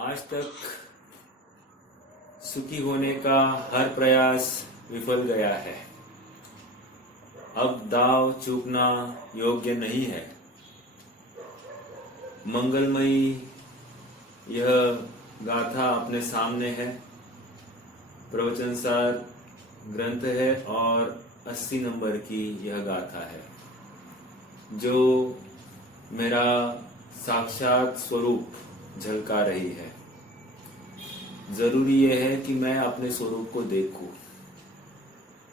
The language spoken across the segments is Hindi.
आज तक सुखी होने का हर प्रयास विफल गया है। अब दाव चूकना योग्य नहीं है। मंगलमयी यह गाथा अपने सामने है। प्रवचन सार ग्रंथ है और 80 नंबर की यह गाथा है, जो मेरा साक्षात स्वरूप झलका रही है। जरूरी यह है कि मैं अपने स्वरूप को देखूं।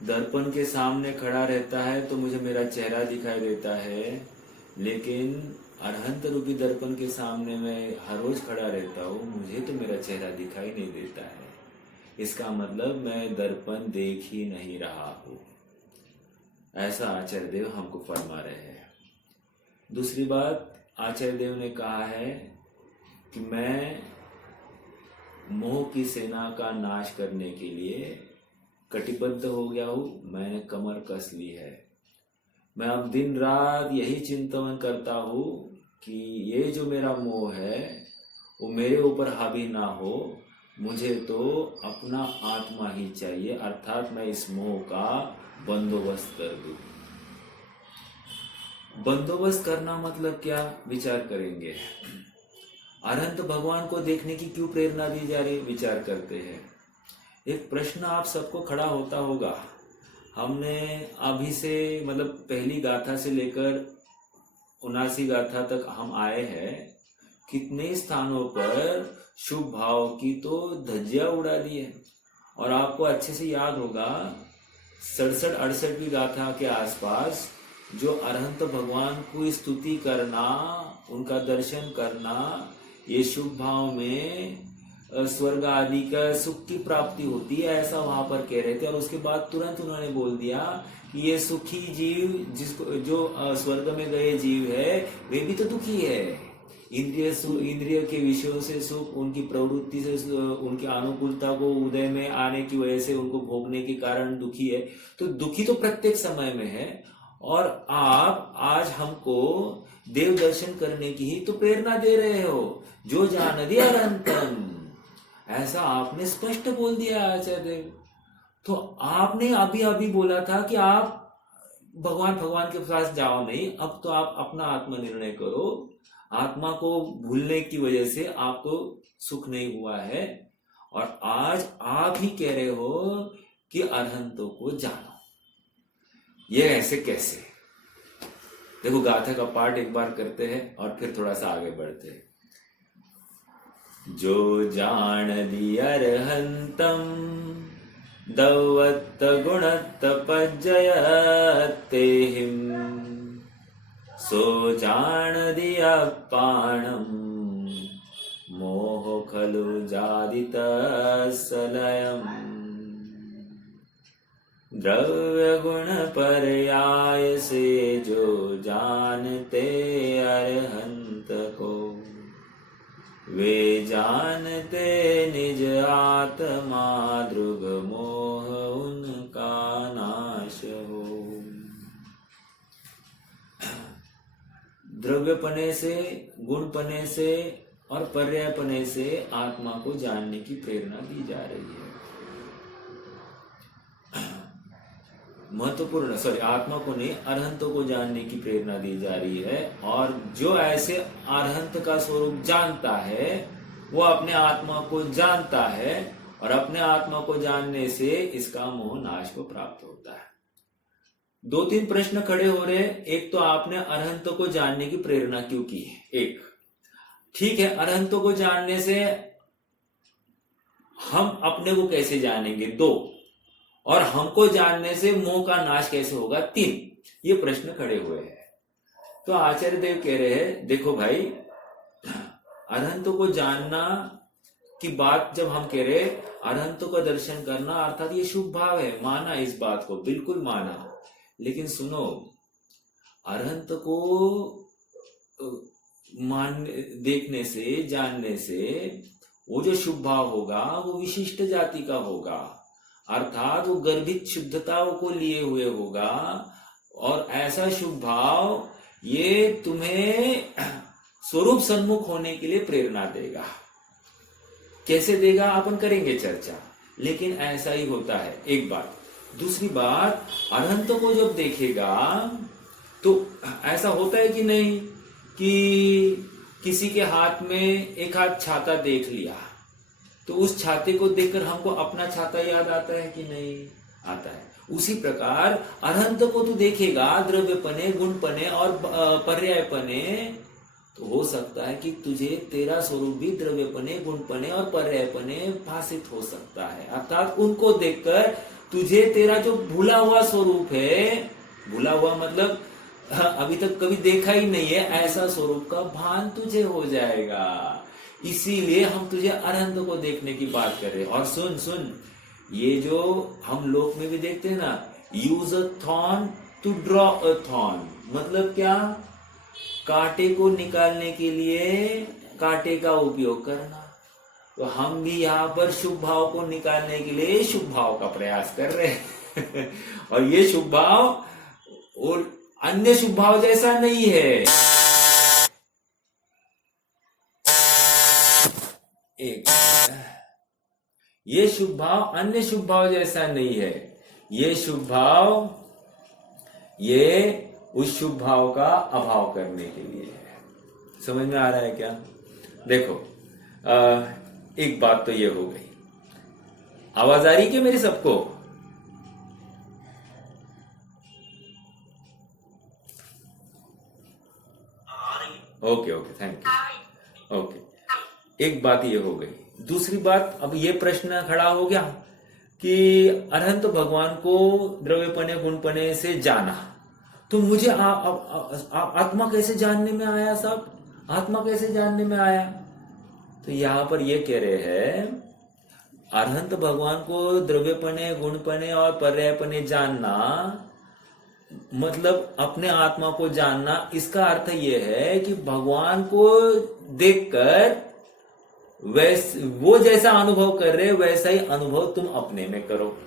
दर्पण के सामने खड़ा रहता है तो मुझे मेरा चेहरा दिखाई देता है, लेकिन अरहंत रूपी दर्पण के सामने मैं हर रोज खड़ा रहता हूँ, मुझे तो मेरा चेहरा दिखाई नहीं देता है। इसका मतलब मैं दर्पण देख ही नहीं रहा हूँ। ऐसा आचार्य देव हमको फरमा रहे हैं। दूसरी बात, आचार्य देव ने कहा है कि मैं मोह की सेना का नाश करने के लिए कटिबद्ध हो गया हूँ। मैंने कमर कस ली है। मैं अब दिन रात यही चिंतन करता हूँ कि ये जो मेरा मोह है वो मेरे ऊपर हावी ना हो। मुझे तो अपना आत्मा ही चाहिए, अर्थात मैं इस मोह का बंदोबस्त कर दूं। बंदोबस्त करना मतलब क्या, विचार करेंगे। अरहंत भगवान को देखने की क्यों प्रेरणा दी जा रही, विचार करते हैं। एक प्रश्न आप सबको खड़ा होता होगा। हमने अभी से मतलब पहली गाथा से लेकर 79 गाथा तक हम आए हैं। कितने स्थानों पर शुभ भाव की तो धज्जियां उड़ा दी है। और आपको अच्छे से याद होगा 67-68वीं गाथा के आसपास जो अरहंत भगवान को स्तुति करना, उनका दर्शन करना, ये शुभ भाव में स्वर्ग आदि का सुख की प्राप्ति होती है, ऐसा वहां पर कह रहे थे। और उसके बाद तुरंत उन्होंने बोल दिया कि ये सुखी जीव जिसको जो स्वर्ग में गए जीव है वे भी तो दुखी है। इंद्रिय के विषयों से सुख, उनकी प्रवृत्ति से उनकी अनुकूलता को उदय में आने की वजह से उनको भोगने के कारण दुखी है। तो दुखी तो प्रत्येक समय में है। और आप आज हमको देव दर्शन करने की ही तो प्रेरणा दे रहे हो, जो जान दिया अरहंतम, ऐसा आपने स्पष्ट बोल दिया आचार्य देव। तो आपने अभी अभी बोला था कि आप भगवान के पास जाओ नहीं, अब तो आप अपना आत्मनिर्णय करो। आत्मा को भूलने की वजह से आपको सुख नहीं हुआ है, और आज आप ही कह रहे हो कि अरहंतों को जानो। ये ऐसे कैसे? देखो, गाथा का पाठ एक बार करते हैं और फिर थोड़ा सा आगे बढ़ते हैं। जो जान दिया अरहंतम दौवत्त गुणत्त पज्जयत्तेहिम, सो जान दिया पाणम मोह खलु जादित सलयम। द्रव्य गुण पर्याय से जो जानते अरहंत को, वे जानते निज आत्मा द्रुग मोह उनका नाश हो। द्रव्यपने से, गुणपने से और पर्यायपने से आत्मा को जानने की प्रेरणा दी जा रही है। महत्वपूर्ण आत्मा को नहीं, अरहंतों को जानने की प्रेरणा दी जा रही है। और जो ऐसे अरहंत का स्वरूप जानता है वो अपने आत्मा को जानता है, और अपने आत्मा को जानने से इसका मोह नाश को प्राप्त होता है। 2-3 प्रश्न खड़े हो रहे हैं। एक तो आपने अरहंतों को जानने की प्रेरणा क्यों की है? एक ठीक है, अरहंतों को जानने से हम अपने को कैसे जानेंगे? 2, और हमको जानने से मोह का नाश कैसे होगा? 3, ये प्रश्न खड़े हुए हैं। तो आचार्य देव कह रहे हैं, देखो भाई, अरहंतों को जानना की बात जब हम कह रहे, अरहंतों का दर्शन करना अर्थात ये शुभ भाव है, माना इस बात को, बिल्कुल माना। लेकिन सुनो, अरहंत को देखने से, जानने से वो जो शुभ भाव होगा वो विशिष्ट जाति का होगा, अर्थात वो गर्भित शुद्धताओं को लिए हुए होगा। और ऐसा शुभ भाव ये तुम्हें स्वरूप सन्मुख होने के लिए प्रेरणा देगा। कैसे देगा अपन करेंगे चर्चा, लेकिन ऐसा ही होता है। एक बात। दूसरी बात, अरहंत को जब देखेगा तो ऐसा होता है कि नहीं कि किसी के हाथ में एक हाथ छाता देख लिया तो उस छाते को देखकर हमको अपना छाता याद आता है कि नहीं आता है। उसी प्रकार अरहंत को तू देखेगा द्रव्यपने, गुणपने और पर्यायपने, तो हो सकता है कि तुझे तेरा स्वरूप भी द्रव्यपने, गुणपने और पर्यायपने भाषित हो सकता है। अर्थात उनको देखकर तुझे तेरा जो भूला हुआ स्वरूप है, भूला हुआ मतलब अभी तक कभी देखा ही नहीं है, ऐसा स्वरूप का भान तुझे हो जाएगा। इसीलिए हम तुझे अरहंत को देखने की बात कर रहे हैं। और सुन सुन, ये जो हम लोक में भी देखते हैं ना, use a thorn to draw a thorn, मतलब क्या? कांटे को निकालने के लिए कांटे का उपयोग करना। तो हम भी यहाँ पर शुभ भाव को निकालने के लिए शुभ भाव का प्रयास कर रहे हैं और ये शुभ भाव और अन्य शुभ भाव जैसा नहीं है। ये शुभ भाव अन्य शुभ भाव जैसा नहीं है। ये शुभ भाव ये उस शुभ भाव का अभाव करने के लिए है। समझ में आ रहा है क्या? देखो, एक बात तो ये हो गई। आवाज आ रही क्या मेरी सबको? Okay okay, thank you. Okay, एक बात ये हो गई। दूसरी बात, अब ये प्रश्न खड़ा हो गया कि अरहंत भगवान को द्रव्यपने गुणपने से जाना, तो मुझे आत्मा कैसे जानने में आया साहब? आत्मा कैसे जानने में आया? तो यहां पर ये कह रहे हैं, अरहंत भगवान को द्रव्यपने, गुणपने और पर्यायपने जानना मतलब अपने आत्मा को जानना। इसका अर्थ यह है कि भगवान को देखकर वो जैसा अनुभव कर रहे वैसा ही अनुभव तुम अपने में करो।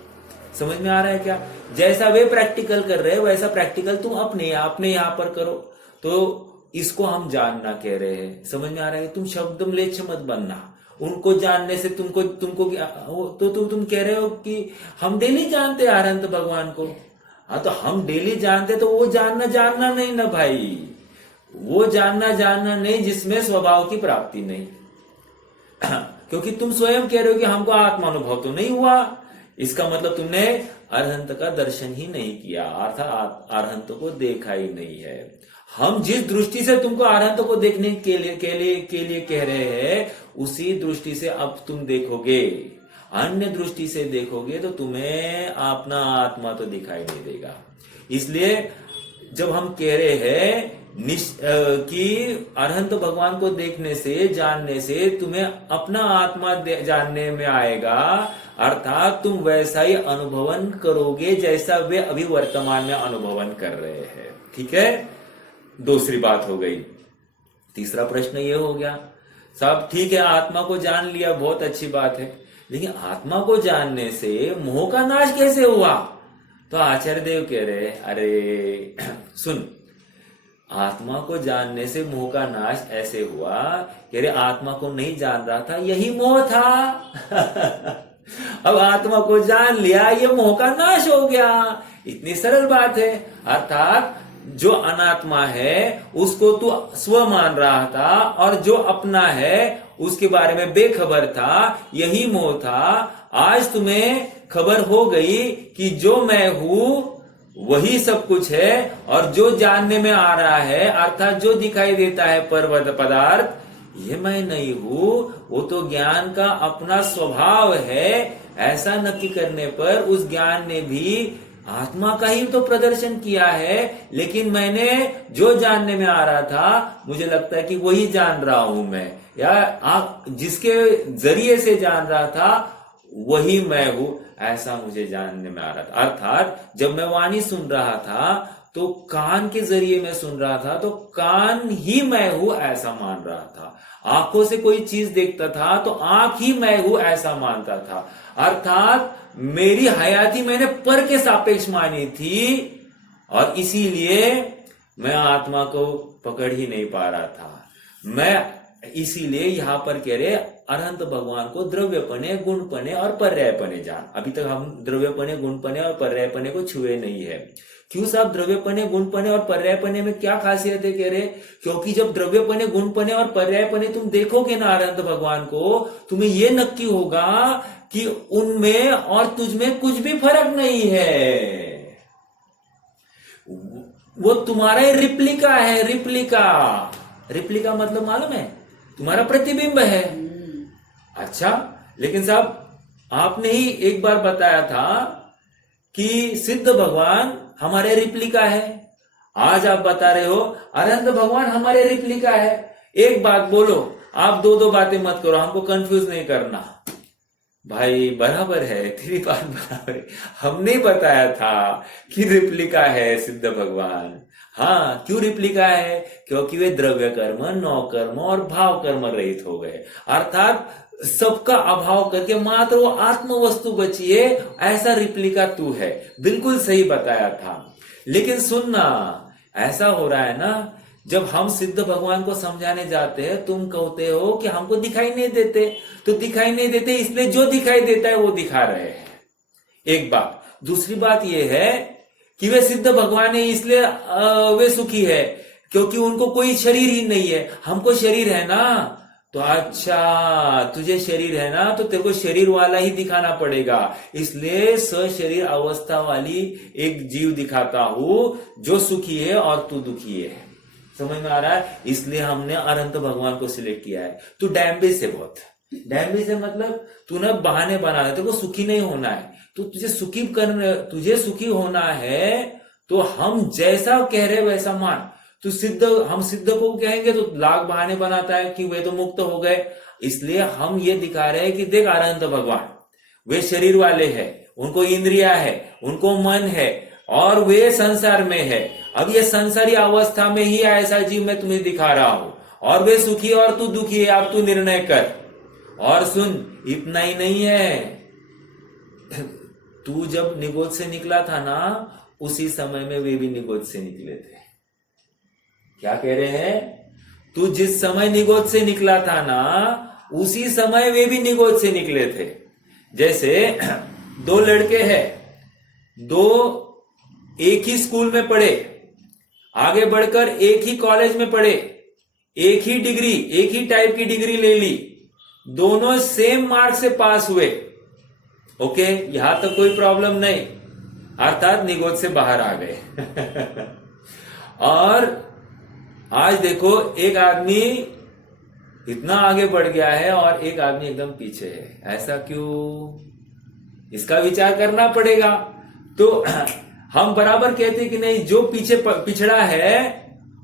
समझ में आ रहा है क्या? जैसा वे प्रैक्टिकल कर रहे हैं वैसा प्रैक्टिकल तुम अपने यहां पर करो। तो इसको हम जानना कह रहे हैं। समझ में आ रहा है? तुम शब्द म्लेच्छ मत बनना। उनको जानने से तुमको तो तुम कह रहे हो कि हम डेली जानते हैं अरहंत भगवान को। हाँ, तो हम डेली जानते तो वो जानना नहीं ना भाई। वो जानना नहीं जिसमें स्वभाव की प्राप्ति नहीं। क्योंकि तुम स्वयं कह रहे हो कि हमको आत्मानुभव तो नहीं हुआ, इसका मतलब तुमने अरहंत का दर्शन ही नहीं किया, अर्थात अरहंत को देखा ही नहीं है। हम जिस दृष्टि से तुमको अरहंत को देखने के लिए कह रहे हैं, उसी दृष्टि से अब तुम देखोगे। अन्य दृष्टि से देखोगे तो तुम्हें अपना आत्मा तो दिखाई नहीं देगा। इसलिए जब हम कह रहे हैं कि अरहंत भगवान को देखने से, जानने से तुम्हें अपना आत्मा जानने में आएगा, अर्थात तुम वैसा ही अनुभवन करोगे जैसा वे अभी वर्तमान में अनुभवन कर रहे हैं। ठीक है, दूसरी बात हो गई। तीसरा प्रश्न ये हो गया, साहब ठीक है आत्मा को जान लिया, बहुत अच्छी बात है, लेकिन आत्मा को जानने से मोह का नाश कैसे हुआ? तो आचार्य देव कह रहे, अरे सुन, आत्मा को जानने से मोह का नाश ऐसे हुआ कि अरे आत्मा को नहीं जान रहा था, यही मोह था। अब आत्मा को जान लिया, ये मोह का नाश हो गया। इतनी सरल बात है। अर्थात जो अनात्मा है उसको तू स्व मान रहा था और जो अपना है उसके बारे में बेखबर था, यही मोह था। आज तुम्हें खबर हो गई कि जो मैं हूं वही सब कुछ है, और जो जानने में आ रहा है अर्थात जो दिखाई देता है पर्वत पदार्थ, ये मैं नहीं हूं, वो तो ज्ञान का अपना स्वभाव है। ऐसा नक्की करने पर उस ज्ञान ने भी आत्मा का ही तो प्रदर्शन किया है, लेकिन मैंने जो जानने में आ रहा था मुझे लगता है कि वही जान रहा हूं मैं, या जिसके जरिए से जान रहा था वही मैं हूं, ऐसा मुझे जानने में आ रहा था। अर्थात जब मैं वाणी सुन रहा था तो कान के जरिए मैं सुन रहा था, तो कान ही मैं हूं ऐसा मान रहा था। आंखों से कोई चीज देखता था तो आंख ही मैं हूं ऐसा मानता था। अर्थात मेरी हयाती मैंने पर के सापेक्ष मानी थी, और इसीलिए मैं आत्मा को पकड़ ही नहीं पा रहा था। मैं इसीलिए यहां पर कह रहे अरहंत भगवान को द्रव्यपने, गुणपने और पर्यायपने जान। अभी तक हम द्रव्यपने, गुणपने और पर्यायपने को छुए नहीं है। क्यों साहब? द्रव्यपने, गुणपने और पर्यायपने में क्या खासियत है? कह रहे क्योंकि जब द्रव्यपने, गुणपने और पर्यायपने तुम देखोगे ना अरहंत भगवान को, तुम्हें यह नक्की होगा कि उनमें और तुझमें कुछ भी फर्क नहीं है। वो तुम्हारा रिप्लिका है। रिप्लिका, रिप्लिका मतलब मालूम है? तुम्हारा प्रतिबिंब है। अच्छा, लेकिन साहब आपने ही एक बार बताया था कि सिद्ध भगवान हमारे रिप्लिका है। आज आप बता रहे हो अरहंत भगवान हमारे रिप्लिका है। एक बात बोलो, आप दो दो बातें मत करो, हमको कंफ्यूज नहीं करना। भाई बराबर है, तेरी बात बराबर है। हमने बताया था कि रिप्लिका है सिद्ध भगवान। हाँ, क्यों रिप्लिका है? क्योंकि वे द्रव्य कर्म, नौ कर्म और भाव कर्म रहित हो गए, अर्थात सबका अभाव करके मात्र वो आत्म वस्तु बची है। ऐसा रिप्लिका तू है। बिल्कुल सही बताया था। लेकिन सुनना, ऐसा हो रहा है ना, जब हम सिद्ध भगवान को समझाने जाते हैं, तुम कहते हो कि हमको दिखाई नहीं देते। तो दिखाई नहीं देते इसलिए जो दिखाई देता है वो दिखा रहे हैं, एक बात। दूसरी बात यह है कि वे सिद्ध भगवान है इसलिए वे सुखी है, क्योंकि उनको कोई शरीर ही नहीं है। हमको शरीर है ना। तो अच्छा, तुझे शरीर है ना, तो तेरे को शरीर वाला ही दिखाना पड़ेगा। इसलिए सशरीर अवस्था वाली एक जीव दिखाता हूं जो सुखी है और तू दुखी है। समझ में आ रहा है? इसलिए हमने अरहंत भगवान को सिलेक्ट किया है। तू डैम्बिस है बहुत। डैम्बिस है मतलब तू ना बहाने बना रहे, तेरे को सुखी नहीं होना है। तो तुझे सुखी होना है, तो हम जैसा कह रहे वैसा मान। तो हम सिद्ध को कहेंगे तो लाख बहाने बनाता है कि वे तो मुक्त हो गए। इसलिए हम ये दिखा रहे हैं कि देख अरहंत भगवान वे शरीर वाले हैं, उनको इंद्रिया है, उनको मन है और वे संसार में है। अब ये संसारी अवस्था में ही ऐसा जीव मैं तुम्हें दिखा रहा हूं, और वे सुखी और तू दुखी है। अब तू निर्णय कर। और सुन, इतना ही नहीं है, तू जब निगोद से निकला था ना, उसी समय में वे भी निगोद से निकले थे। क्या कह रहे हैं? तू जिस समय निगोद से निकला था ना, उसी समय वे भी निगोद से निकले थे। जैसे दो लड़के हैं, दो एक ही स्कूल में पढ़े, आगे बढ़कर एक ही कॉलेज में पढ़े, एक ही डिग्री, एक ही टाइप की डिग्री ले ली, दोनों सेम मार्क्स से पास हुए। ओके, यहां तक कोई प्रॉब्लम नहीं, अर्थात निगोद से बाहर आ गए। और आज देखो, एक आदमी इतना आगे बढ़ गया है और एक आदमी एकदम पीछे है। ऐसा क्यों? इसका विचार करना पड़ेगा। तो हम बराबर कहते कि नहीं, जो पीछे पिछड़ा है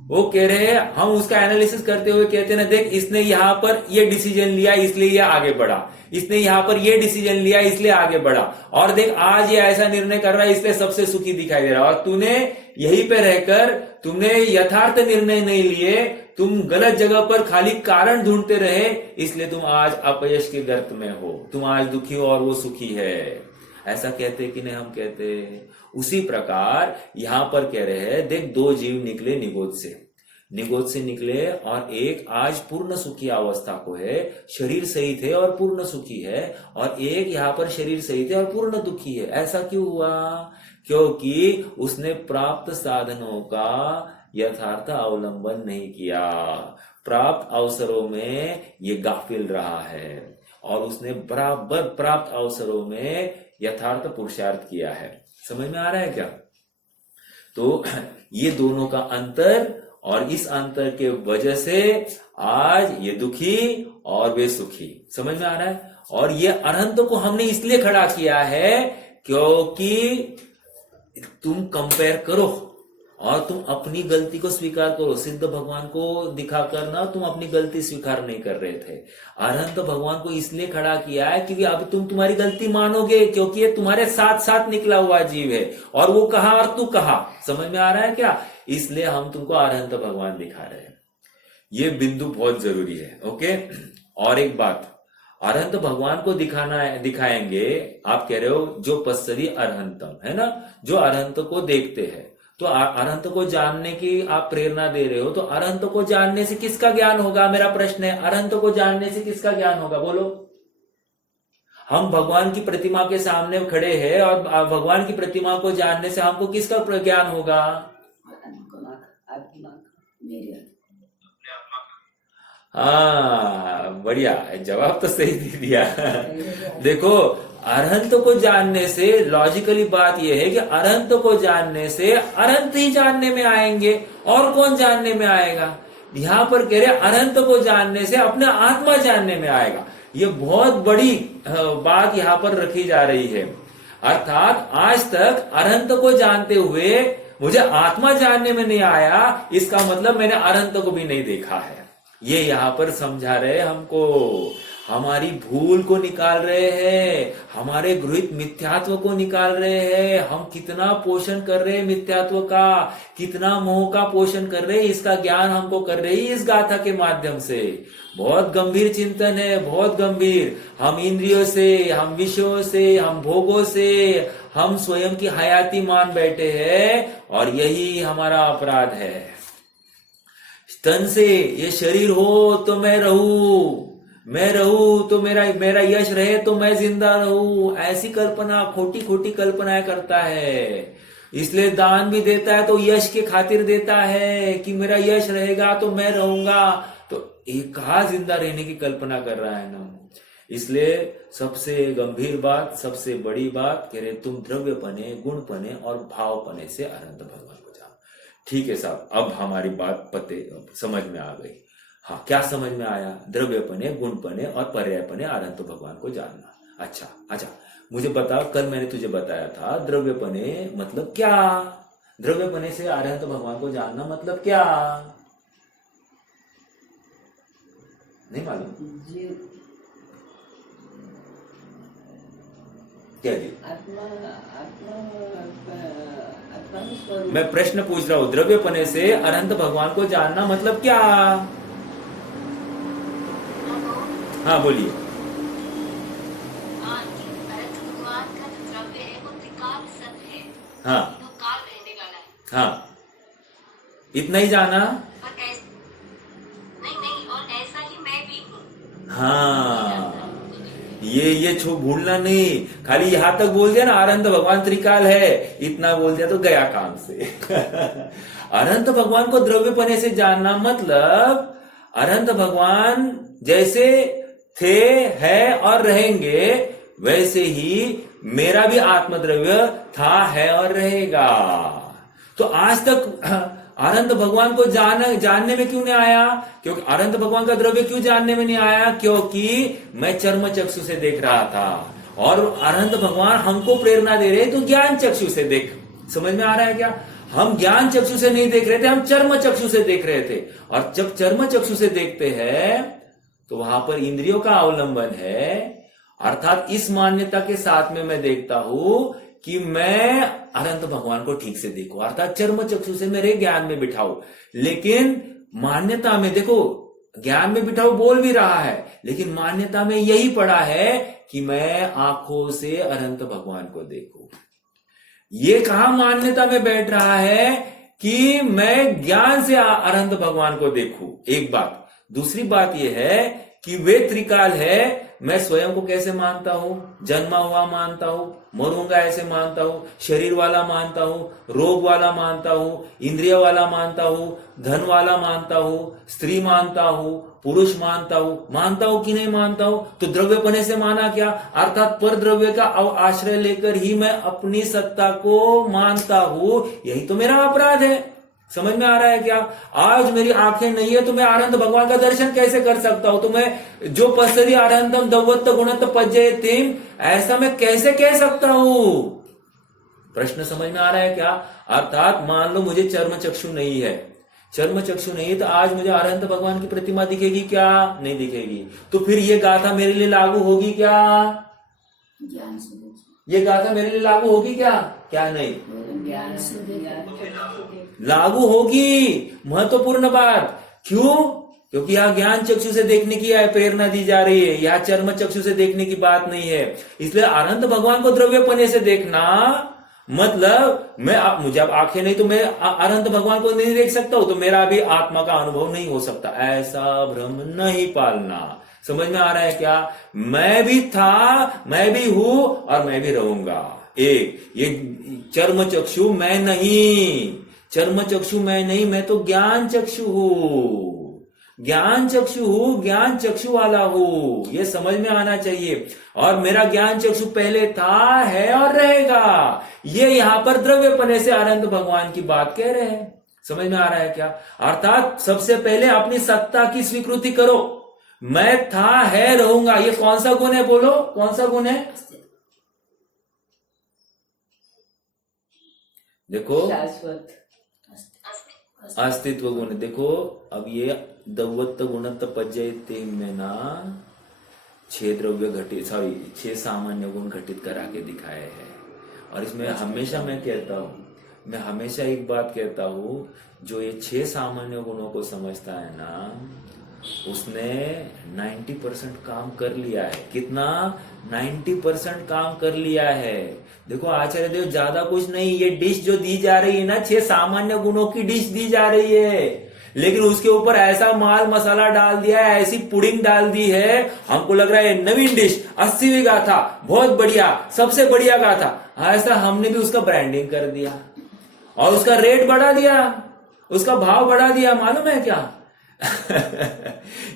वो कह रहे हैं, हम उसका एनालिसिस करते हुए कहते हैं ना, देख इसने यहां पर ये डिसीजन लिया इसलिए ये आगे बढ़ा, इसने यहां पर ये डिसीजन लिया इसलिए आगे बढ़ा, और देख आज ये ऐसा निर्णय कर रहा है इसलिए सबसे सुखी दिखाई दे रहा है। और तूने यहीं पे रहकर तुमने यथार्थ निर्णय नहीं लिए, तुम गलत जगह पर खाली कारण ढूंढते रहे, इसलिए तुम आज अपयश के गर्त में हो। तुम आज दुखी हो और वो सुखी है। ऐसा कहते कि नहीं? हम कहते। उसी प्रकार यहां पर कह रहे हैं, देख दो जीव निकले निगोद से निकले, और एक आज पूर्ण सुखी अवस्था को है, शरीर सहित है और पूर्ण सुखी है, और एक यहां पर शरीर सहित है और पूर्ण दुखी है। ऐसा क्यों हुआ? क्योंकि उसने प्राप्त साधनों का यथार्थ अवलंबन नहीं किया, प्राप्त अवसरों में ये गाफिल रहा है, और उसने बराबर प्राप्त अवसरों में यथार्थ पुरुषार्थ किया है। समझ में आ रहा है क्या? तो ये दोनों का अंतर, और इस अंतर के वजह से आज ये दुखी और वे सुखी। समझ में आ रहा है? और ये अरहंत को हमने इसलिए खड़ा किया है क्योंकि तुम कंपेयर करो और तुम अपनी गलती को स्वीकार करो। सिद्ध भगवान को दिखाकर ना तुम अपनी गलती स्वीकार नहीं कर रहे थे। अरहंत भगवान को इसलिए खड़ा किया है क्योंकि अब तुम तुम्हारी गलती मानोगे, क्योंकि ये तुम्हारे साथ साथ निकला हुआ जीव है, और वो कहा और तू कहा। समझ में आ रहा है क्या? इसलिए हम तुमको अरहंत भगवान दिखा रहे हैं। ये बिंदु बहुत जरूरी है। ओके, और एक बात, अरहंत भगवान को दिखाएंगे। आप कह रहे हो जो पश्चरी अरहंतम है ना, जो अरहंत को देखते हैं, तो अनंत को जानने की आप प्रेरणा दे रहे हो, तो अनंत को जानने से किसका ज्ञान होगा? मेरा प्रश्न है, अनंत को जानने से किसका ज्ञान होगा? बोलो। हम भगवान की प्रतिमा के सामने खड़े हैं और भगवान की प्रतिमा को जानने से हमको किसका ज्ञान होगा? हाँ, बढ़िया, जवाब तो सही दे दिया। देखो, अनंत को जानने से लॉजिकली बात यह है कि अनंत को जानने से अनंत ही जानने में आएंगे, और कौन जानने में आएगा? यहां पर कह रहे अनंत को जानने से अपने आत्मा जानने में आएगा। ये बहुत बड़ी बात यहां पर रखी जा रही है। अर्थात आज तक अनंत को जानते हुए मुझे आत्मा जानने में नहीं आया, इसका मतलब मैंने अनंत को भी नहीं देखा है। ये यहां पर समझा रहे हमको, हमारी भूल को निकाल रहे हैं, हमारे गृहित मिथ्यात्व को निकाल रहे हैं। हम कितना पोषण कर रहे हैं मिथ्यात्व का, कितना मोह का पोषण कर रहे हैं, इसका ज्ञान हमको कर रही है इस गाथा के माध्यम से। बहुत गंभीर चिंतन है, बहुत गंभीर। हम इंद्रियों से, हम विषयों से, हम भोगों से हम स्वयं की हयाती मान बैठे हैं, और यही हमारा अपराध है। तन से ये शरीर हो तो मैं रहूं तो मेरा यश रहे तो मैं जिंदा रहूं, ऐसी कल्पना, खोटी खोटी कल्पनाएं करता है। इसलिए दान भी देता है तो यश के खातिर देता है कि मेरा यश रहेगा तो मैं रहूंगा, तो एक कहा जिंदा रहने की कल्पना कर रहा है ना। इसलिए सबसे गंभीर बात, सबसे बड़ी बात कह रहे, तुम द्रव्यपने, गुणपने और भावपने से अनंत भगवान को जानो। ठीक है साहब, अब हमारी बात समझ में आ गई। हाँ, क्या समझ में आया? द्रव्यपने, गुणपने और पर्यायपने अनंत भगवान को जानना। अच्छा, मुझे बताओ, कल मैंने तुझे बताया था द्रव्यपने मतलब क्या? द्रव्यपने से अनंत भगवान को जानना मतलब क्या? नहीं मालूम क्या जी? मैं प्रश्न पूछ रहा हूं, द्रव्यपने से अनंत भगवान को जानना मतलब क्या? हाँ बोलिए। भगवान का जो द्रव्य है वो त्रिकाल सत है। हाँ, तो काल रहने वाला है। हाँ, इतना ही जाना। नहीं, और ऐसा ही मैं भी हूँ। हाँ, ये भूलना नहीं। खाली यहां तक बोल दिया ना अनंत भगवान त्रिकाल है, इतना बोल दिया तो गया काम से। अनंत भगवान को द्रव्यपने से जानना मतलब अनंत भगवान जैसे थे, है और रहेंगे, वैसे ही मेरा भी आत्मद्रव्य था, है और रहेगा। तो आज तक अनंत भगवान को जानने में क्यों नहीं आया? क्योंकि अनंत भगवान का द्रव्य क्यों जानने में नहीं आया? क्योंकि मैं चर्म चक्षु से देख रहा था, और अनंत भगवान हमको प्रेरणा दे रहे तो ज्ञान चक्षु से देख। समझ में आ रहा है क्या? हम ज्ञान चक्षु से नहीं देख रहे थे, हम चर्म चक्षु से देख रहे थे। और जब चर्म चक्षु से देखते हैं तो वहां पर इंद्रियों का अवलंबन है। अर्थात इस मान्यता के साथ में मैं देखता हूं कि मैं अनंत भगवान को ठीक से देखूं, अर्थात चर्म चक्षु से मेरे ज्ञान में बिठाओ। लेकिन मान्यता में देखो, ज्ञान में बिठाओ बोल भी रहा है, लेकिन मान्यता में यही पड़ा है कि मैं आंखों से अनंत भगवान को देखूं। ये कहा मान्यता में बैठ रहा है कि मैं ज्ञान से अनंत भगवान को देखूं। एक बात। दूसरी बात यह है कि वे त्रिकाल है, मैं स्वयं को कैसे मानता हूं? जन्मा हुआ मानता हूं, मरूंगा ऐसे मानता हूं, शरीर वाला मानता हूं, रोग वाला मानता हूं, इंद्रिय वाला मानता हूं, धन वाला मानता हूं, स्त्री मानता हूं, पुरुष मानता हूं कि नहीं मानता हूं? तो द्रव्यपने से माना क्या? अर्थात पर द्रव्य का आश्रय लेकर ही मैं अपनी सत्ता को मानता हूं। यही तो मेरा अपराध है। समझ में आ रहा है क्या? आज मेरी आंखें नहीं है तो मैं अनंत भगवान का दर्शन कैसे कर सकता हूं? तो मैं जो पसरी अनंतम दवत्त गुणत पज्जयतिम, ऐसा मैं कैसे कह सकता हूं? प्रश्न समझ में आ रहा है क्या? अर्थात मान लो मुझे चर्म चक्षु नहीं है, चर्म चक्षु नहीं है, तो आज मुझे अनंत भगवान की प्रतिमा दिखेगी क्या? नहीं दिखेगी। तो फिर ये गाथा मेरे लिए लागू होगी क्या? ये गाथा मेरे लिए लागू होगी क्या? क्या नहीं? लागू होगी। महत्वपूर्ण बात। क्यों? क्योंकि यहाँ ज्ञान चक्षु से देखने की प्रेरणा दी जा रही है, यहाँ चर्म चक्षु से देखने की बात नहीं है। इसलिए अनंत भगवान को द्रव्यपने से देखना मतलब मुझे अब आंखें नहीं तो मैं अनंत भगवान को नहीं देख सकता हूं, तो मेरा भी आत्मा का अनुभव नहीं हो सकता। ऐसा भ्रम नहीं पालना। समझ में आ रहा है क्या? मैं भी था, मैं भी हूं और मैं भी रहूंगा। एक ये चर्म चक्षु मैं नहीं, चर्म चक्षु मैं नहीं, मैं तो ज्ञान चक्षु हूं, ज्ञान चक्षु हूं, ज्ञान चक्षु वाला हूं। ये समझ में आना चाहिए। और मेरा ज्ञान चक्षु पहले था, है और रहेगा। ये यहां पर द्रव्यपने से अनंत भगवान की बात कह रहे हैं। समझ में आ रहा है क्या? अर्थात सबसे पहले अपनी सत्ता की स्वीकृति करो। मैं था, है, रहूंगा। ये कौन सा गुण है? बोलो, कौन सा गुण है? देखो, शाश्वत अस्तित्व गुण। देखो अब ये दवत्त गुणत्त पज्जयते में ना 6 द्रव्य घटित, सॉरी 6 सामान्य गुण घटित करा के दिखाए हैं। और इसमें हमेशा मैं कहता हूं, मैं हमेशा एक बात कहता हूं, जो ये 6 सामान्य गुणों को समझता है ना, उसने 90% काम कर लिया है। कितना? 90% काम कर लिया है। देखो आचार्य देव, ज्यादा कुछ नहीं, ये डिश जो दी जा रही है ना, 6 सामान्य गुणों की डिश दी जा रही है, लेकिन उसके ऊपर ऐसा माल मसाला डाल दिया है, ऐसी पुडिंग डाल दी है, हमको लग रहा है नवीन डिश, 80वीं गाथा, बहुत बढ़िया, सबसे बढ़िया गाथा। ऐसा हमने भी उसका ब्रांडिंग कर दिया और उसका रेट बढ़ा दिया, उसका भाव बढ़ा दिया। मालूम है क्या?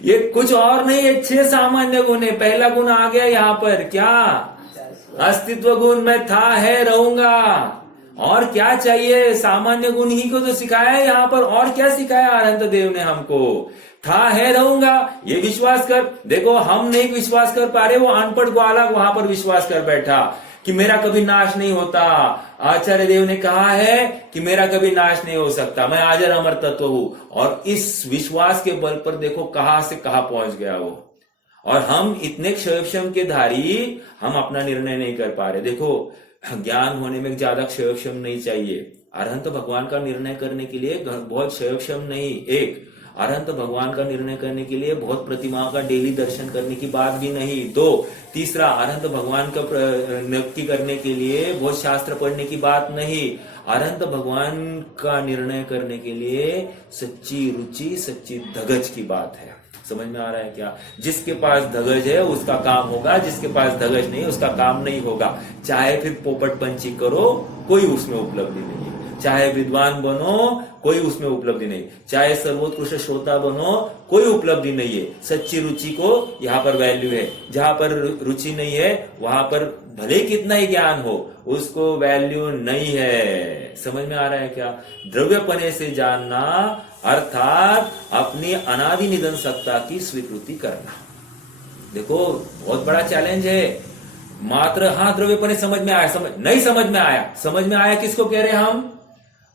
ये कुछ और नहीं है, 6 सामान्य गुण है। पहला गुण आ गया यहां पर, क्या? अस्तित्व गुण। मैं था, है, रहूंगा। और क्या चाहिए? सामान्य गुण ही को तो सिखाया है यहां पर। और क्या सिखाया अनंत देव ने हमको? था, है, रहूंगा, ये विश्वास कर। देखो हम नहीं विश्वास कर पा रहे, वो अनपढ़ ग्वाला वहां पर विश्वास कर बैठा कि मेरा कभी नाश नहीं होता। आचार्य देव ने कहा है कि मेरा कभी नाश नहीं हो सकता, मैं अजर अमर तत्व हूं। और इस विश्वास के बल पर देखो कहां से कहां पहुंच गया वो। और हम इतने क्षयक्षम के धारी, हम अपना निर्णय नहीं कर पा रहे। देखो ज्ञान होने में ज्यादा क्षयक्षम नहीं चाहिए। अरहंत भगवान का निर्णय करने के लिए बहुत क्षयक्षम नहीं। एक, अरहंत भगवान का निर्णय करने के लिए बहुत प्रतिमाओं का डेली दर्शन करने की बात भी नहीं। 2, तीसरा, अरहंत भगवान का नक्की करने के लिए बहुत शास्त्र पढ़ने की बात नहीं। अरहंत भगवान का निर्णय करने के लिए सच्ची रुचि, सच्ची धगज की बात है। समझ में आ रहा है क्या? जिसके पास धगज है उसका काम होगा, जिसके पास धगज नहीं उसका काम नहीं होगा। चाहे फिर पोपट पंची करो, कोई उसमें उपलब्धि नहीं है। चाहे विद्वान बनो, कोई उसमें उपलब्धि नहीं। चाहे सर्वोत्कृष्ट श्रोता बनो, कोई उपलब्धि नहीं है। सच्ची रुचि को यहाँ पर वैल्यू है। जहां पर रुचि नहीं है वहां पर भले कितना ही ज्ञान हो, उसको वैल्यू नहीं है। समझ में आ रहा है क्या? द्रव्यपने से जानना अर्थात अपनी अनादि निधन सत्ता की स्वीकृति करना। देखो बहुत बड़ा चैलेंज है। मात्र हाँ द्रव्यपने समझ में आया, नहीं समझ में आया। समझ में आया किसको कह रहे हैं हम?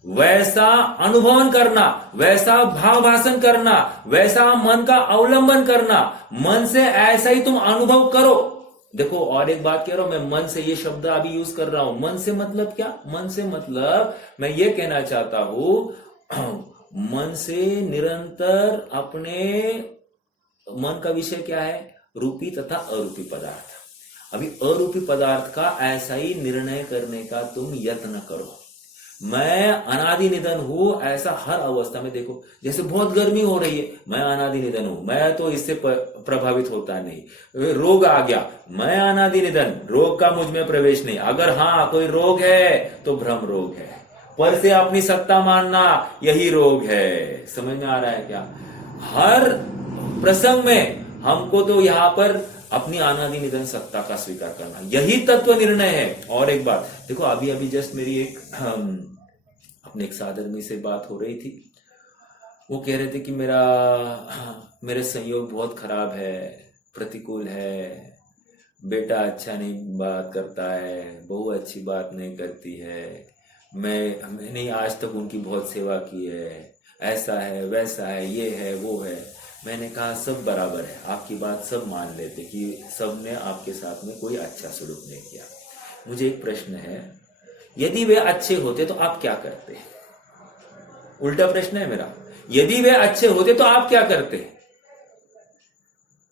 वैसा अनुभवन करना, वैसा भाव भाषण करना, वैसा मन का अवलंबन करना। मन से ऐसा ही तुम अनुभव करो। देखो और एक बात कह रहा हूं मैं, मन से ये शब्द अभी यूज कर रहा हूं। मन से मतलब क्या? मन से मतलब मैं ये कहना चाहता हूं, मन से निरंतर अपने, मन का विषय क्या है? रूपी तथा अरूपी पदार्थ। अभी अरूपी पदार्थ का ऐसा ही निर्णय करने का तुम यत्न करो। मैं अनादि निधन हूं, ऐसा हर अवस्था में देखो। जैसे बहुत गर्मी हो रही है, मैं अनादि निधन हूं, मैं तो इससे प्रभावित होता नहीं। रोग आ गया, मैं अनादि निधन, रोग का मुझ में प्रवेश नहीं। अगर हाँ कोई रोग है तो भ्रम रोग है, पर से अपनी सत्ता मानना यही रोग है। समझ में आ रहा है क्या? हर प्रसंग में हमको तो यहाँ पर अपनी अनादि निधन सत्ता का स्वीकार करना, यही तत्व निर्णय है। और एक बात देखो, अभी अभी जस्ट मेरी एक अपने एक साधर्मी से बात हो रही थी। वो कह रहे थे कि मेरे संयोग बहुत खराब है, प्रतिकूल है, बेटा अच्छा नहीं बात करता है, बहू अच्छी बात नहीं करती है, मैंने आज तक उनकी बहुत सेवा की है, ऐसा है वैसा है, ये है वो है। मैंने कहा सब बराबर है, आपकी बात सब मान लेते कि सब ने आपके साथ में कोई अच्छा सलूक नहीं किया। मुझे एक प्रश्न है, यदि वे अच्छे होते तो आप क्या करते? उल्टा प्रश्न है मेरा। यदि वे अच्छे होते तो आप क्या करते?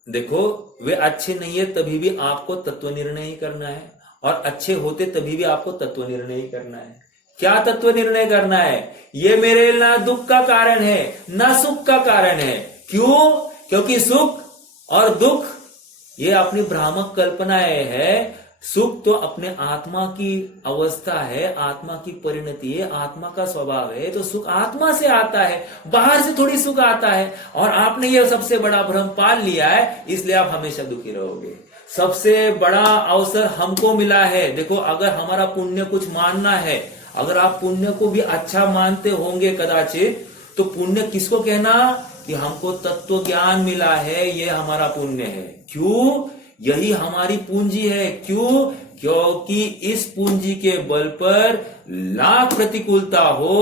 देखो वे अच्छे नहीं है तभी भी आपको तत्व निर्णय ही करना है। और अच्छे होते तभी भी आपको तत्व निर्णय ही करना है। क्या तत्व निर्णय करना है? ये मेरे ना दुख का कारण है ना सुख का कारण है। क्यों? क्योंकि सुख और दुख ये अपनी भ्रामक कल्पनाएं है। सुख तो अपने आत्मा की अवस्था है, आत्मा की परिणति है, आत्मा का स्वभाव है। तो सुख आत्मा से आता है, बाहर से थोड़ी सुख आता है। और आपने ये सबसे बड़ा भ्रम पाल लिया है, इसलिए आप हमेशा दुखी रहोगे। सबसे बड़ा अवसर हमको मिला है। देखो, अगर हमारा पुण्य कुछ मानना है, अगर आप पुण्य को भी अच्छा मानते होंगे कदाचित, तो पुण्य किसको कहना कि हमको तत्व ज्ञान मिला है, ये हमारा पुण्य है। क्यों? यही हमारी पूंजी है। क्यों? क्योंकि इस पूंजी के बल पर लाख प्रतिकूलता हो,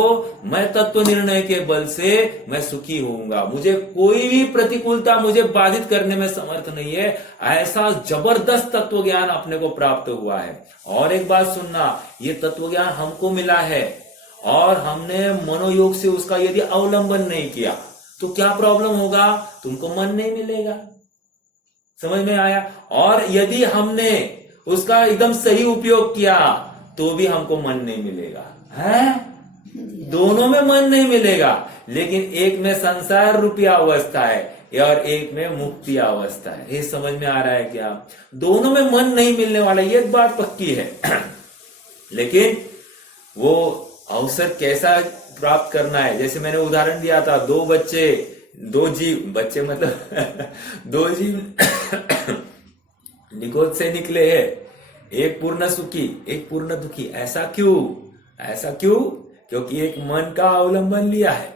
मैं तत्व निर्णय के बल से मैं सुखी होऊंगा। मुझे कोई भी प्रतिकूलता मुझे बाधित करने में समर्थ नहीं है। ऐसा जबरदस्त तत्व ज्ञान अपने को प्राप्त हुआ है। और एक बात सुनना, ये तत्व ज्ञान हमको मिला है और हमने मनोयोग से उसका यदि अवलंबन नहीं किया तो क्या प्रॉब्लम होगा? तुमको मन नहीं मिलेगा। समझ में आया? और यदि हमने उसका एकदम सही उपयोग किया तो भी हमको मन नहीं मिलेगा। है? दोनों में मन नहीं मिलेगा, लेकिन एक में संसार रूपी अवस्था है और एक में मुक्ति अवस्था है। ये समझ में आ रहा है क्या? दोनों में मन नहीं मिलने वाला, ये बात पक्की है। लेकिन वो अवसर कैसा प्राप्त करना है? जैसे मैंने उदाहरण दिया था, दो जीव मतलब दो जीव निगोद से निकले हैं, एक पूर्ण सुखी एक पूर्ण दुखी। ऐसा क्यों? क्योंकि एक मन का अवलंबन लिया है